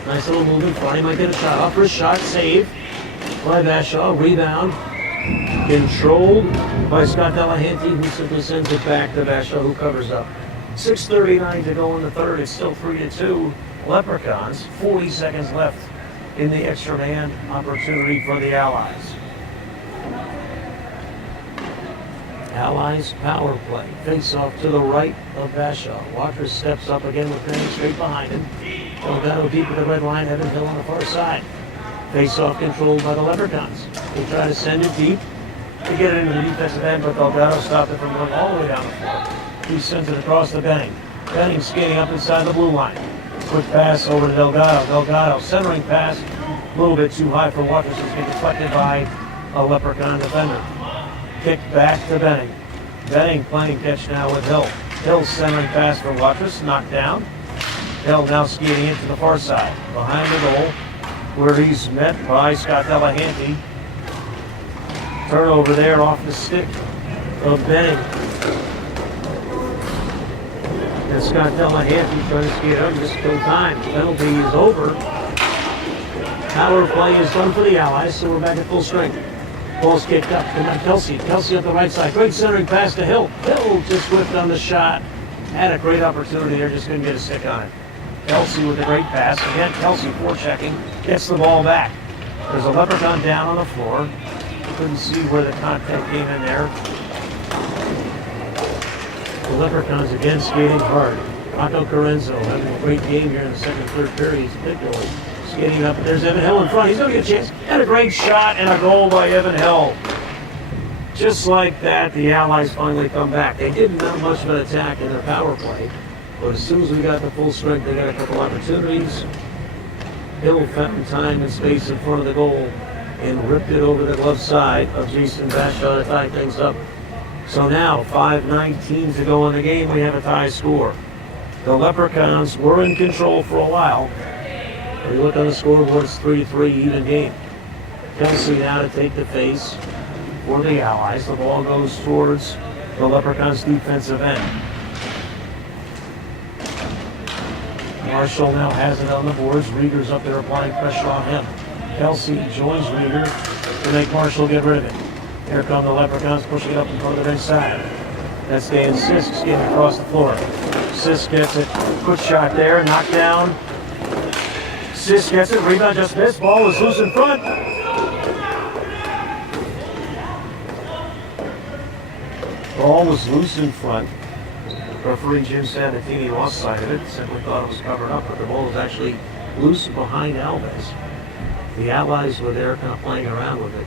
Nice little move in front. He might get a shot off. First shot, save by Bashaw. Rebound controlled by Scott Delahanty, who simply sends it back to Bashaw, who covers up. 6:39 to go in the third. It's still 3-2. Leprechauns. 40 seconds left in the extra man opportunity for the Allies. Allies power play. Face off to the right of Bashaw. Watrous steps up again with Benning straight behind him. Delgado deep in the red line. Evan Hill on the far side. Face-off controlled by the Leprechauns. They try to send it deep to get it into the defensive end, but Delgado stopped it from going all the way down the floor. He sends it across to Benning. Benning skating up inside the blue line. Quick pass over to Delgado. Delgado centering pass, a little bit too high for Waters. It's been deflected by a Leprechaun defender. Kick back to Benning. Benning playing catch now with Hill. Hill centering pass for Waters, knocked down. Hill now skating into the far side, behind the goal, where he's met by Scott Delahanty. Turnover there off the stick of Benning. And Scott Delahanty trying to skate up, just kill time. The penalty is over. Power play is done for the Allies, so we're back at full strength. Ball's kicked up, and now Kelsey. Kelsey up the right side. Great centering pass to Hill. Hill just whipped on the shot. Had a great opportunity there, just couldn't get a stick on it. Kelsey with a great pass. Again, Kelsey forechecking, gets the ball back. There's a Leprechaun down on the floor. Couldn't see where the contact came in there. The Leprechauns again skating hard. Rocco Carenzo having a great game here in the second, third period, particularly. Skating up, there's Evan Hill in front. He's going to get a chance. And a great shot and a goal by Evan Hill. Just like that, the Allies finally come back. They didn't have much of an attack in their power play, but as soon as we got to full strength, they got a couple opportunities. Hill found time and space in front of the goal and ripped it over the glove side of Jason Bashaw to tie things up. So now, 5:19 to go in the game, we have a tie score. The Leprechauns were in control for a while. When you look on the scoreboard, it's 3-3, even game. Kelsey now to take the face for the Allies. The ball goes towards the Leprechauns' defensive end. Marshall now has it on the boards. Rieger's up there applying pressure on him. Kelsey joins Rieger to make Marshall get rid of it. Here come the Leprechauns pushing it up in front of the bench side. That's Dan Sisk getting across the floor. Sisk gets it. Quick shot there, knocked down. Sisk gets it, rebound just missed. Ball is loose in front. Ball was loose in front. Referee Jim Sabatini lost sight of it. Simply thought it was covered up, but the ball was actually loose behind Alves. The Allies were there kind of playing around with it.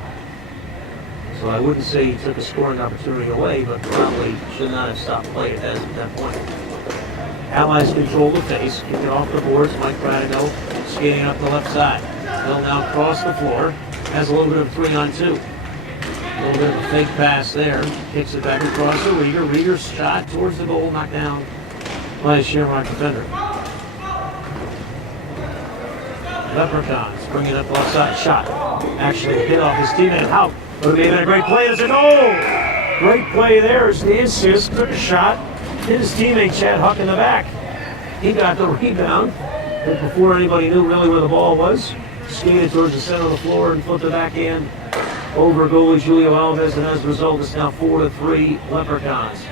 So I wouldn't say he took a scoring opportunity away, but probably should not have stopped play at that point. Allies control the face, kick it off the boards. Mike Radigo skating up the left side. He'll now cross the floor. Has a little bit of 3-on-2. A little bit of a fake pass there. Kicks it back across to Rieger. Rieger's shot towards the goal, knocked down by a Shamrock defender. Leprechauns bringing up left side. Shot. Actually hit off his teammate. Out. Would have been a great play. It's a goal! Great play there. Dan Sisk took a shot. Hit his teammate Chad Huck in the back. He got the rebound. But before anybody knew really where the ball was, skated towards the center of the floor and flipped the backhand over goalie Julio Alves. And as a result, it's now 4-3 Leprechauns.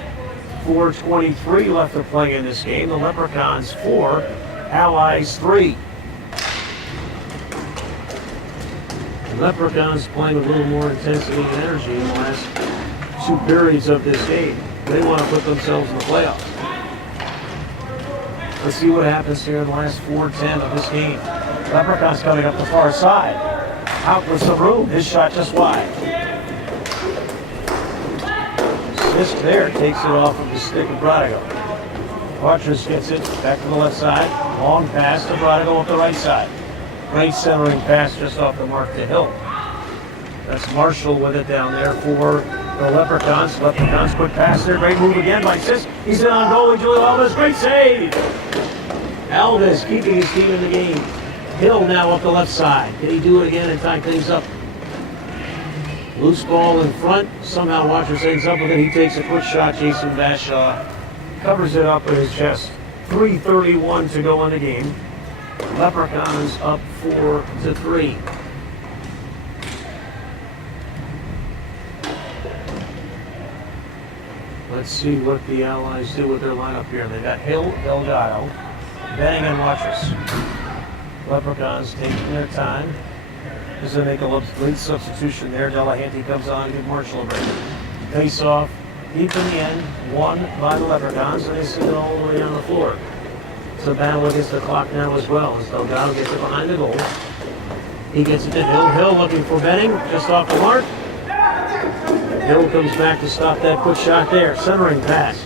4:23 left to play in this game. The Leprechauns 4, Allies 3. Leprechauns playing with a little more intensity and energy in the last two periods of this game. They want to put themselves in the playoffs. Let's see what happens here in the last 4:10 of this game. Leprechauns coming up the far side. Out with some room. His shot just wide. Sisk there takes it off of the stick of Brodigo. Waters gets it back to the left side. Long pass to Brodigo up the right side. Great centering pass just off the mark to Hill. That's Marshall with it down there for the Leprechauns. Leprechauns quick pass there. Great move again by Sisk. He's in on goal with Julio Alves. Great save. Alves keeping his team in the game. Hill now up the left side. Can he do it again and tie things up? Loose ball in front. Somehow Waters ends up with it. He takes a quick shot. Jason Bashaw covers it up with his chest. 3:31 to go in the game. Leprechauns up 4-3. Let's see what the Allies do with their lineup here. They've got Hill, Delgado, Benning, and Waters. Leprechauns taking their time. As they make a late substitution there. Delahanty comes on, give Marshall a break. Face off, deep in the end, won by the Leprechauns, and they sit it all the way down the floor. It's a battle against the clock now as well, as Delgado gets it behind the goal. He gets it to Hill. Hill looking for Benning, just off the mark. Hill comes back to stop that quick shot there. Centering pass.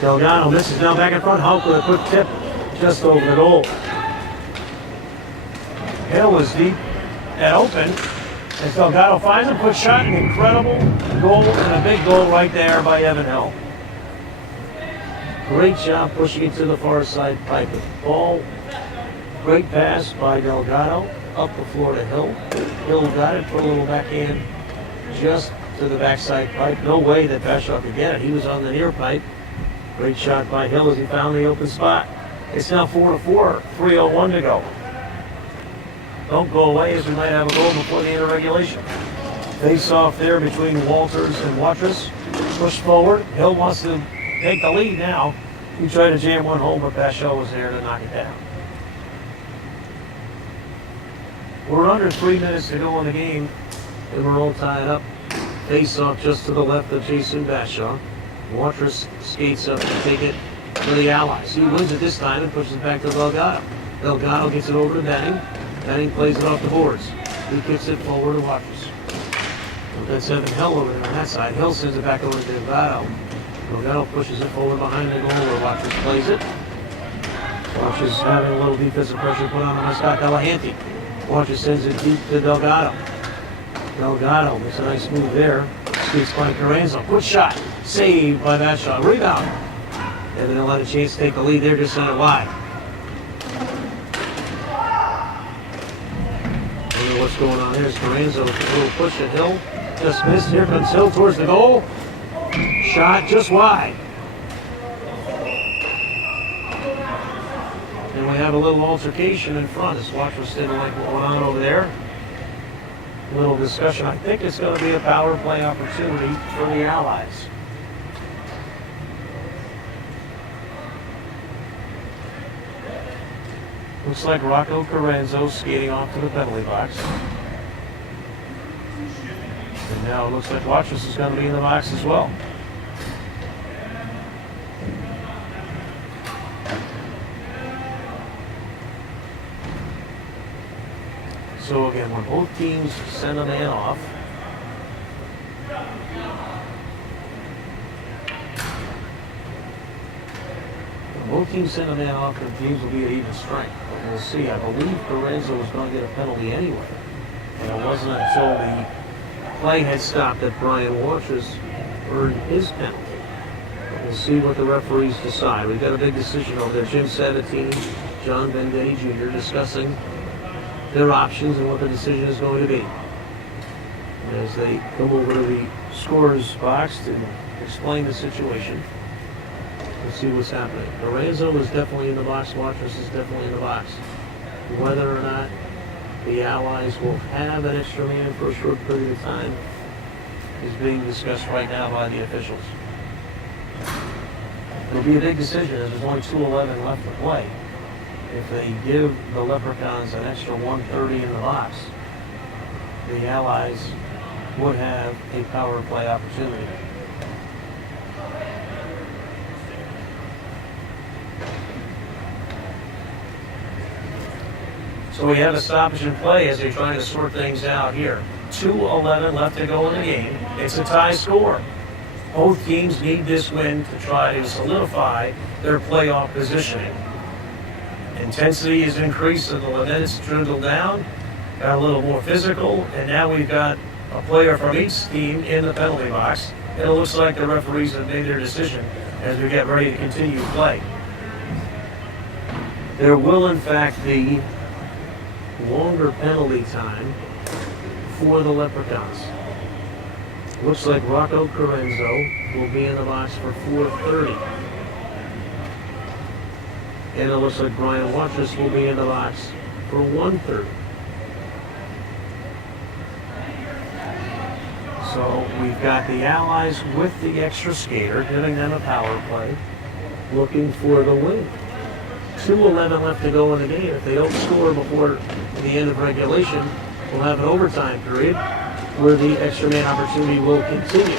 Delgado misses now back in front. Hulk with a quick tip just over the goal. Hill was deep and open. As Delgado finds a quick shot, an incredible goal and a big goal right there by Evan Hill. Great job pushing it to the far side pipe. The ball, great pass by Delgado up the floor to Hill. Hill got it, put a little backhand just to the backside pipe. No way that Bashaw could get it. He was on the near pipe. Great shot by Hill as he found the open spot. It's now 4-4, 3:01 to go. Don't go away as we might have a goal before the end of regulation. Face off there between Walters and Watrous. Push forward. Hill wants to take the lead now. He tried to jam one home, but Bashaw was there to knock it down. We're under 3 minutes to go in the game, and we're all tied up. Face off just to the left of Jason Bashaw. Watrous skates up to take it for the Allies. He wins it this time and pushes it back to Delgado. Delgado gets it over to Benning. Benning plays it off the boards. He kicks it forward to Watrous. That's Evan Hill over there on that side. Hill sends it back over to Delgado. Delgado pushes it forward behind the goal where Watrous plays it. Watrous having a little defensive pressure put on by Scott Delahanty. Watrous sends it deep to Delgado. Delgado makes a nice move there. Skates by Carranzo. Quick shot. Saved by Bashaw. Rebound. Evan Hill had a chance to take the lead there, just sent it wide. What's going on here is Carranzo with a little push at Hill. Just missed. Here comes Hill towards the goal. Shot just wide. And we have a little altercation in front. As Watrous didn't like what went on over there. A little discussion. I think it's going to be a power play opportunity for the Allies. Looks like Rocco Carranzo skating off to the penalty box. And now it looks like Watrous is going to be in the box as well. So again, when both teams send a man off, both teams send a man off, the teams will be at even strength. But we'll see. I believe Carranzo was going to get a penalty anyway. And it wasn't until the play had stopped that Brian Watrous earned his penalty. But we'll see what the referees decide. We've got a big decision over there. Jim Sabatini, John Vendetti Jr. discussing their options and what the decision is going to be. And as they come over to the scorer's box to explain the situation, let's see what's happening. Carranzo is definitely in the box. Watrous is definitely in the box. Whether or not the Allies will have an extra man for a short period of time is being discussed right now by the officials. It'll be a big decision as there's only 2:11 left to play. If they give the Leprechauns an extra 1:30 in the box, the Allies would have a power play opportunity. So we have a stoppage in play as they're trying to sort things out here. 2:11 left to go in the game. It's a tie score. Both teams need this win to try to solidify their playoff positioning. Intensity has increased so the minutes dwindled down, got a little more physical, and now we've got a player from each team in the penalty box. And it looks like the referees have made their decision as we get ready to continue play. There will in fact be longer penalty time for the Leprechauns. Looks like Rocco Carranzo will be in the box for 4:30. And it looks like Brian Watrous will be in the box for 1:30. So we've got the Allies with the extra skater, giving them a power play, looking for the win. 2:11 left to go in the game. If they don't score before the end of regulation, we'll have an overtime period where the extra man opportunity will continue.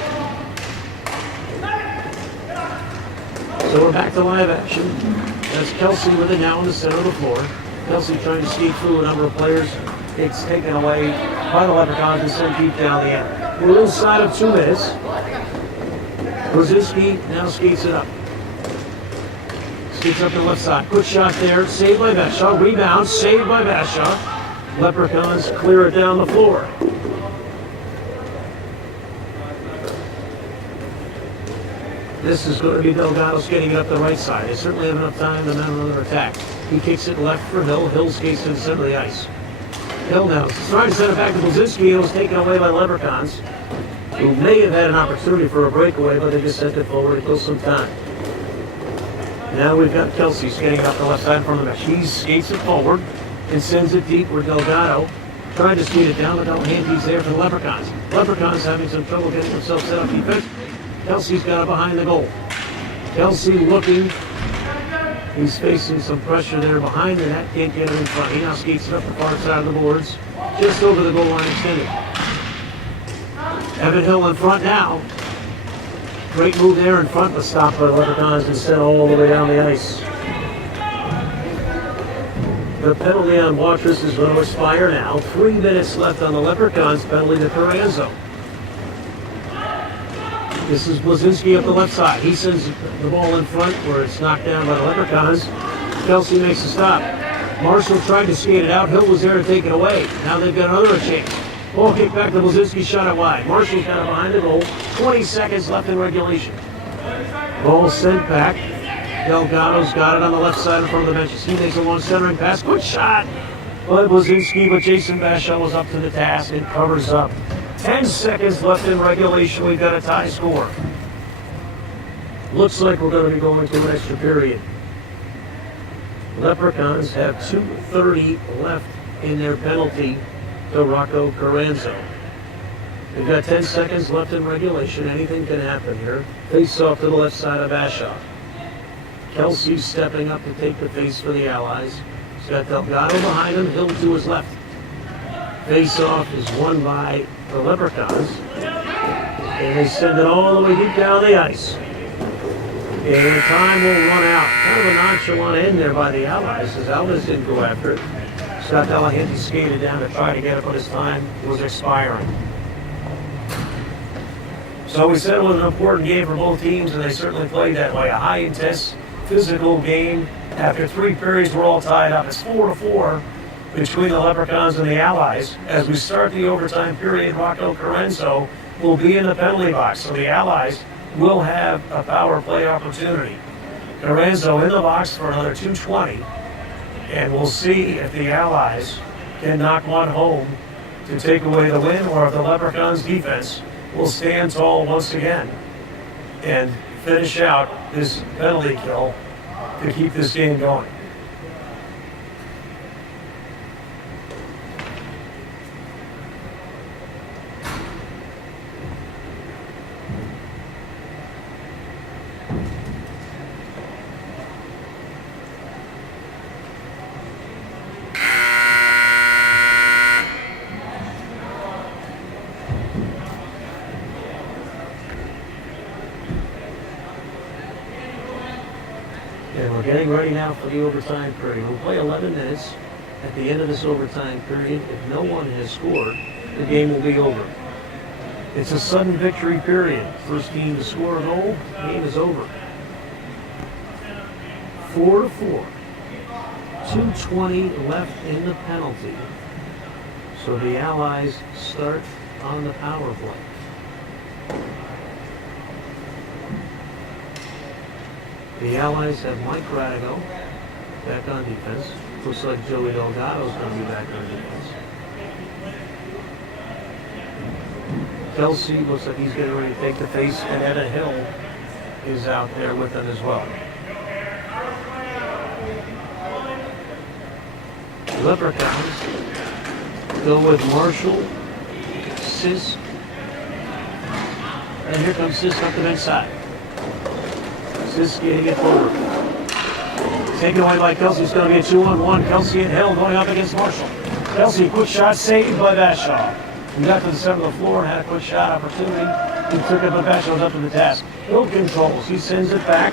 So we're back to live action. That's Kelsey with it now in the center of the floor. Kelsey trying to skate through a number of players It's taken away by the Leprechauns and sent deep down the end. We're inside of 2 minutes. Brzezinski now skates it up. Skates up the left side. Quick shot there. Saved by Bashaw. Rebound. Saved by Bashaw. Leprechauns clear it down the floor. This is going to be Delgado's getting it up the right side. They certainly have enough time to mount another attack. He kicks it left for Hill. Hill skates to the center of the ice. Hill now trying to send it back to Brzezinski. It was taken away by Leprechauns, who may have had an opportunity for a breakaway, but they just sent it forward to kill some time. Now we've got Kelsey skating up the left side from the mesh. He skates it forward and sends it deep where Delgado trying to skate it down, but no handies there for the Leprechauns. Leprechauns having some trouble getting themselves set up defensively. Kelsey's got it behind the goal. Kelsey looking. He's facing some pressure there behind the net. Can't get it in front. He now skates it up the far side of the boards, just over the goal line extended. Evan Hill in front now. Great move there in front, but stopped by the Leprechauns and sent all the way down the ice. The penalty on Watrous is going to expire now. 3 minutes left on the Leprechauns penalty to Carranzo. This is Blazinski up the left side. He sends the ball in front where it's knocked down by the Leprechauns. Kelsey makes a stop. Marshall tried to skate it out. Hill was there to take it away. Now they've got another chance. Ball kicked back to Blazinski, shot it wide. Marshall's got it behind the goal. 20 seconds left in regulation. Ball sent back. Delgado's got it on the left side in front of the benches. He makes a long centering pass. Quick shot by Blazinski, but Jason Bashaw was up to the task and covers up. 10 seconds left in regulation. We've got a tie score. Looks like we're going to be going to an extra period. Leprechauns have 2:30 left in their penalty to Rocco Carranzo. We've got 10 seconds left in regulation. Anything can happen here. Face off to the left side of Bashaw. Kelsey stepping up to take the face for the Allies. He's got Delgado behind him. Hill to his left. Face off is won by the Leprechauns, and they send it all the way deep down the ice. And time will run out. Kind of a nonchalant end there by the Allies, as Alves didn't go after it. Scott Delahanty skated down to try to get it, but his time was expiring. So we said it was an important game for both teams, and they certainly played that way. A high-intense, physical game. After 3 periods, we're all tied up. It's 4-4. Between the Leprechauns and the Allies. As we start the overtime period, Rocco Carranzo will be in the penalty box, so the Allies will have a power play opportunity. Carranzo in the box for another 2:20, and we'll see if the Allies can knock one home to take away the win, or if the Leprechauns defense will stand tall once again and finish out this penalty kill to keep this game going. And we're getting ready now for the overtime period. We'll play 11 minutes. At the end of this overtime period, if no one has scored, the game will be over. It's a sudden victory period. First team to score a goal, game is over. 4-4. 2:20 left in the penalty. So the Allies start on the power play. The Allies have Mike Radigo back on defense. Looks like Joey Delgado's going to be back on defense. Kelsey looks like he's getting ready to take the face, and Evan Hill is out there with them as well. Leprechauns go with Marshall, Sisk, and here comes Sisk up the inside. Sisk getting it forward. Taken away by Kelsey. It's going to be a 2-on-1. Kelsey and Hill going up against Marshall. Kelsey, quick shot, saved by Bashaw. He got to the center of the floor and had a quick shot opportunity. He took it, but Bashaw was up to the task. Hill controls. He sends it back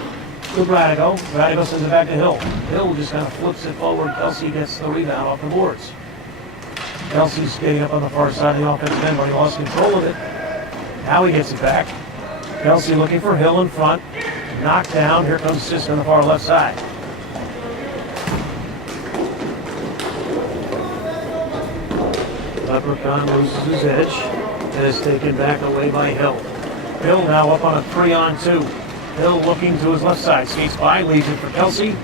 to Radigo. Radigo sends it back to Hill. Hill just kind of flips it forward. Kelsey gets the rebound off the boards. Kelsey's skating up on the far side of the offensive end, but he lost control of it. Now he gets it back. Kelsey looking for Hill in front. Knocked down. Here comes Sisk on the far left side. Leprechaun loses his edge and is taken back away by Hill. Hill now up on a 3-on-2. Hill looking to his left side. Skates by, leaves it for Kelsey.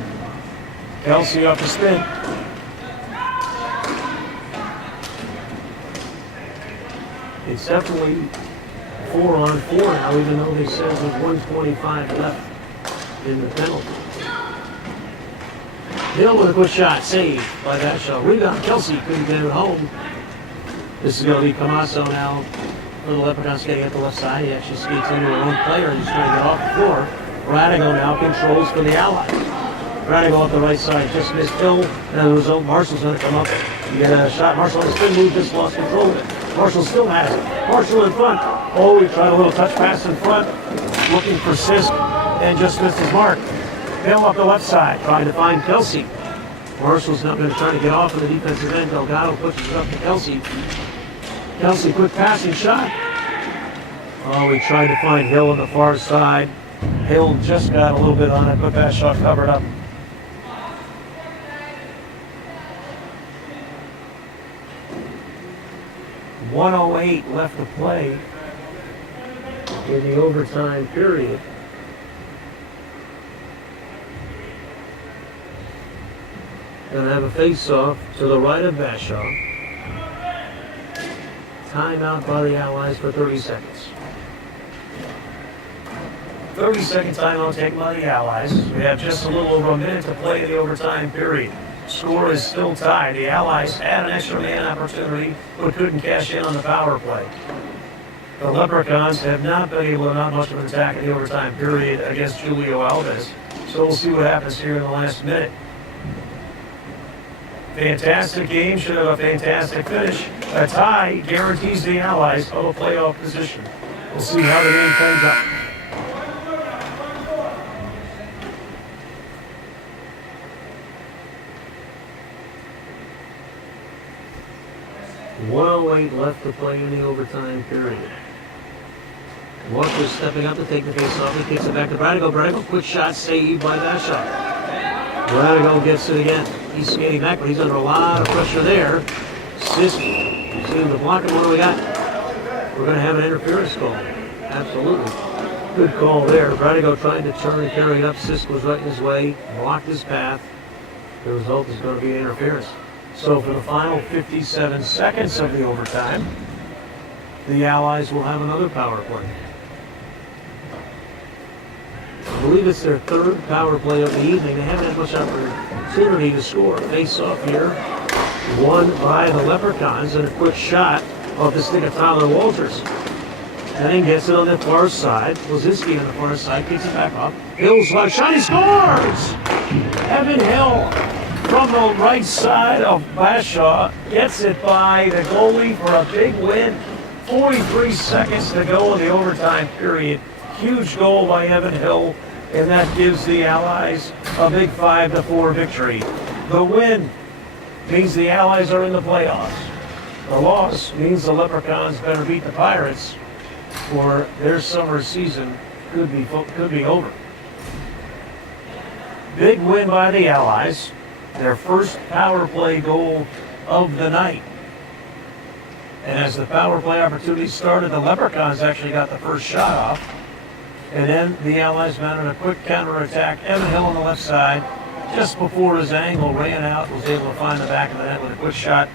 Kelsey off the spin. It's definitely 4-on-4 now, even though they said there's 1:25 left in the penalty. Hill with a good shot, saved by that shot. Rebound, Kelsey couldn't get it home. This is going to be Camasso now. Little Leprechaun skating at the left side. He actually skates into her own player. He's trying to get off the floor. Radigo now controls for the Allies. Radigo up the right side, just missed Hill, and as a result, Marshall's going to come up. You get a shot. Marshall on the spin move, just lost control of it. Marshall still has it. Marshall in front. Oh, he tried a little touch pass in front, looking for Sisk, and just missed his mark. Hill up the left side, trying to find Kelsey. Marshall's not going to try to get off of the defensive end. Delgado pushes it up to Kelsey. Kelsey, quick passing shot. Oh, he tried to find Hill on the far side. Hill just got a little bit on it, but that shot covered up. .108 left to play in the overtime period. Gonna have a face-off to the right of Bashaw. Timeout by the Allies for 30 seconds. 30-second timeout taken by the Allies. We have just a little over a minute to play in the overtime period. Score is still tied. The Allies had an extra man opportunity, but couldn't cash in on the power play. The Leprechauns have not been able to mount much of an attack in the overtime period against Julio Alves. So we'll see what happens here in the last minute. Fantastic game, should have a fantastic finish. A tie guarantees the Allies a playoff position. We'll see how the game turns out. .108 left to play in the overtime period. Walker stepping up to take the face off. He kicks it back to Bradigo. Bradigo, quick shot saved by Bashaw. Bradigo gets it again. He's skating back, but he's under a lot of pressure there. Sisk, you see him to block it. What do we got? We're going to have an interference call. Absolutely. Good call there. Bradigo trying to turn and carry it up. Sisk was right in his way, blocked his path. The result is going to be an interference. So for the final 57 seconds of the overtime, the Allies will have another power play. I believe it's their third power play of the evening. They haven't had much opportunity to score. Face off here, won by the Leprechauns, and a quick shot off the stick of Tyler Walters. Henning gets it on the far side. Lozinski on the far side, kicks it back up. Hill's left shot, he scores! Evan Hill from the right side of Bashaw gets it by the goalie for a big win. 43 seconds to go in the overtime period. Huge goal by Evan Hill, and that gives the Allies a big 5-4 victory. The win means the Allies are in the playoffs. The loss means the Leprechauns better beat the Pirates, or their summer season could be over. Big win by the Allies. Their first power play goal of the night. And as the power play opportunity started, the Leprechauns actually got the first shot off. And then the Allies mounted a quick counterattack. Evan Hill on the left side, just before his angle, ran out, was able to find the back of the net with a quick shot,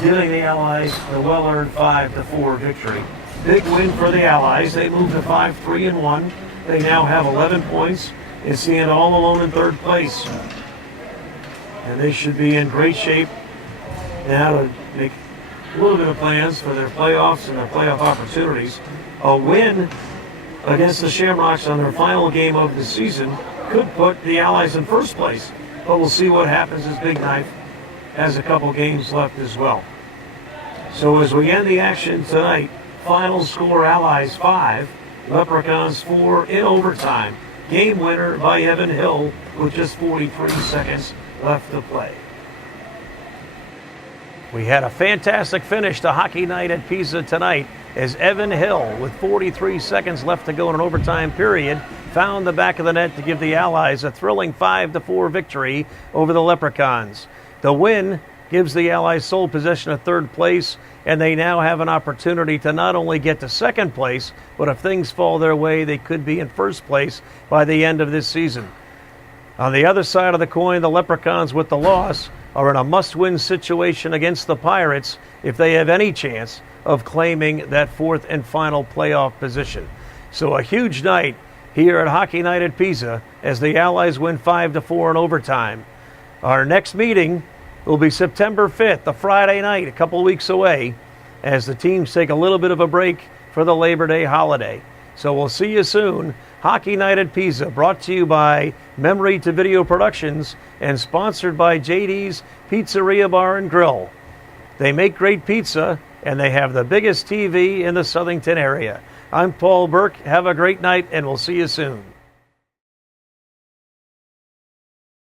giving the Allies the well-earned 5-4 victory. Big win for the Allies. They moved to 5-3-1. They now have 11 points and stand all alone in third place. And they should be in great shape now to make a little bit of plans for their playoffs and their playoff opportunities. A win against the Shamrocks on their final game of the season could put the Allies in first place. But we'll see what happens as Big Knife has a couple games left as well. So as we end the action tonight, final score Allies 5, Leprechauns 4 in overtime. Game winner by Evan Hill with just 43 seconds left to play. We had a fantastic finish to Hockey Night at Pisa tonight as Evan Hill, with 43 seconds left to go in an overtime period, found the back of the net to give the Allies a thrilling 5-4 victory over the Leprechauns. The win gives the Allies sole possession of third place, and they now have an opportunity to not only get to second place, but if things fall their way, they could be in first place by the end of this season. On the other side of the coin, the Leprechauns, with the loss, are in a must-win situation against the Pirates if they have any chance of claiming that fourth and final playoff position. So a huge night here at Hockey Night at Pisa as the Allies win 5-4 in overtime. Our next meeting will be September 5th, a Friday night, a couple weeks away, as the teams take a little bit of a break for the Labor Day holiday. So we'll see you soon. Hockey Night at Pisa, brought to you by Memory to Video Productions and sponsored by JD's Pizzeria Bar and Grill. They make great pizza, and they have the biggest TV in the Southington area. I'm Paul Burke. Have a great night, and we'll see you soon.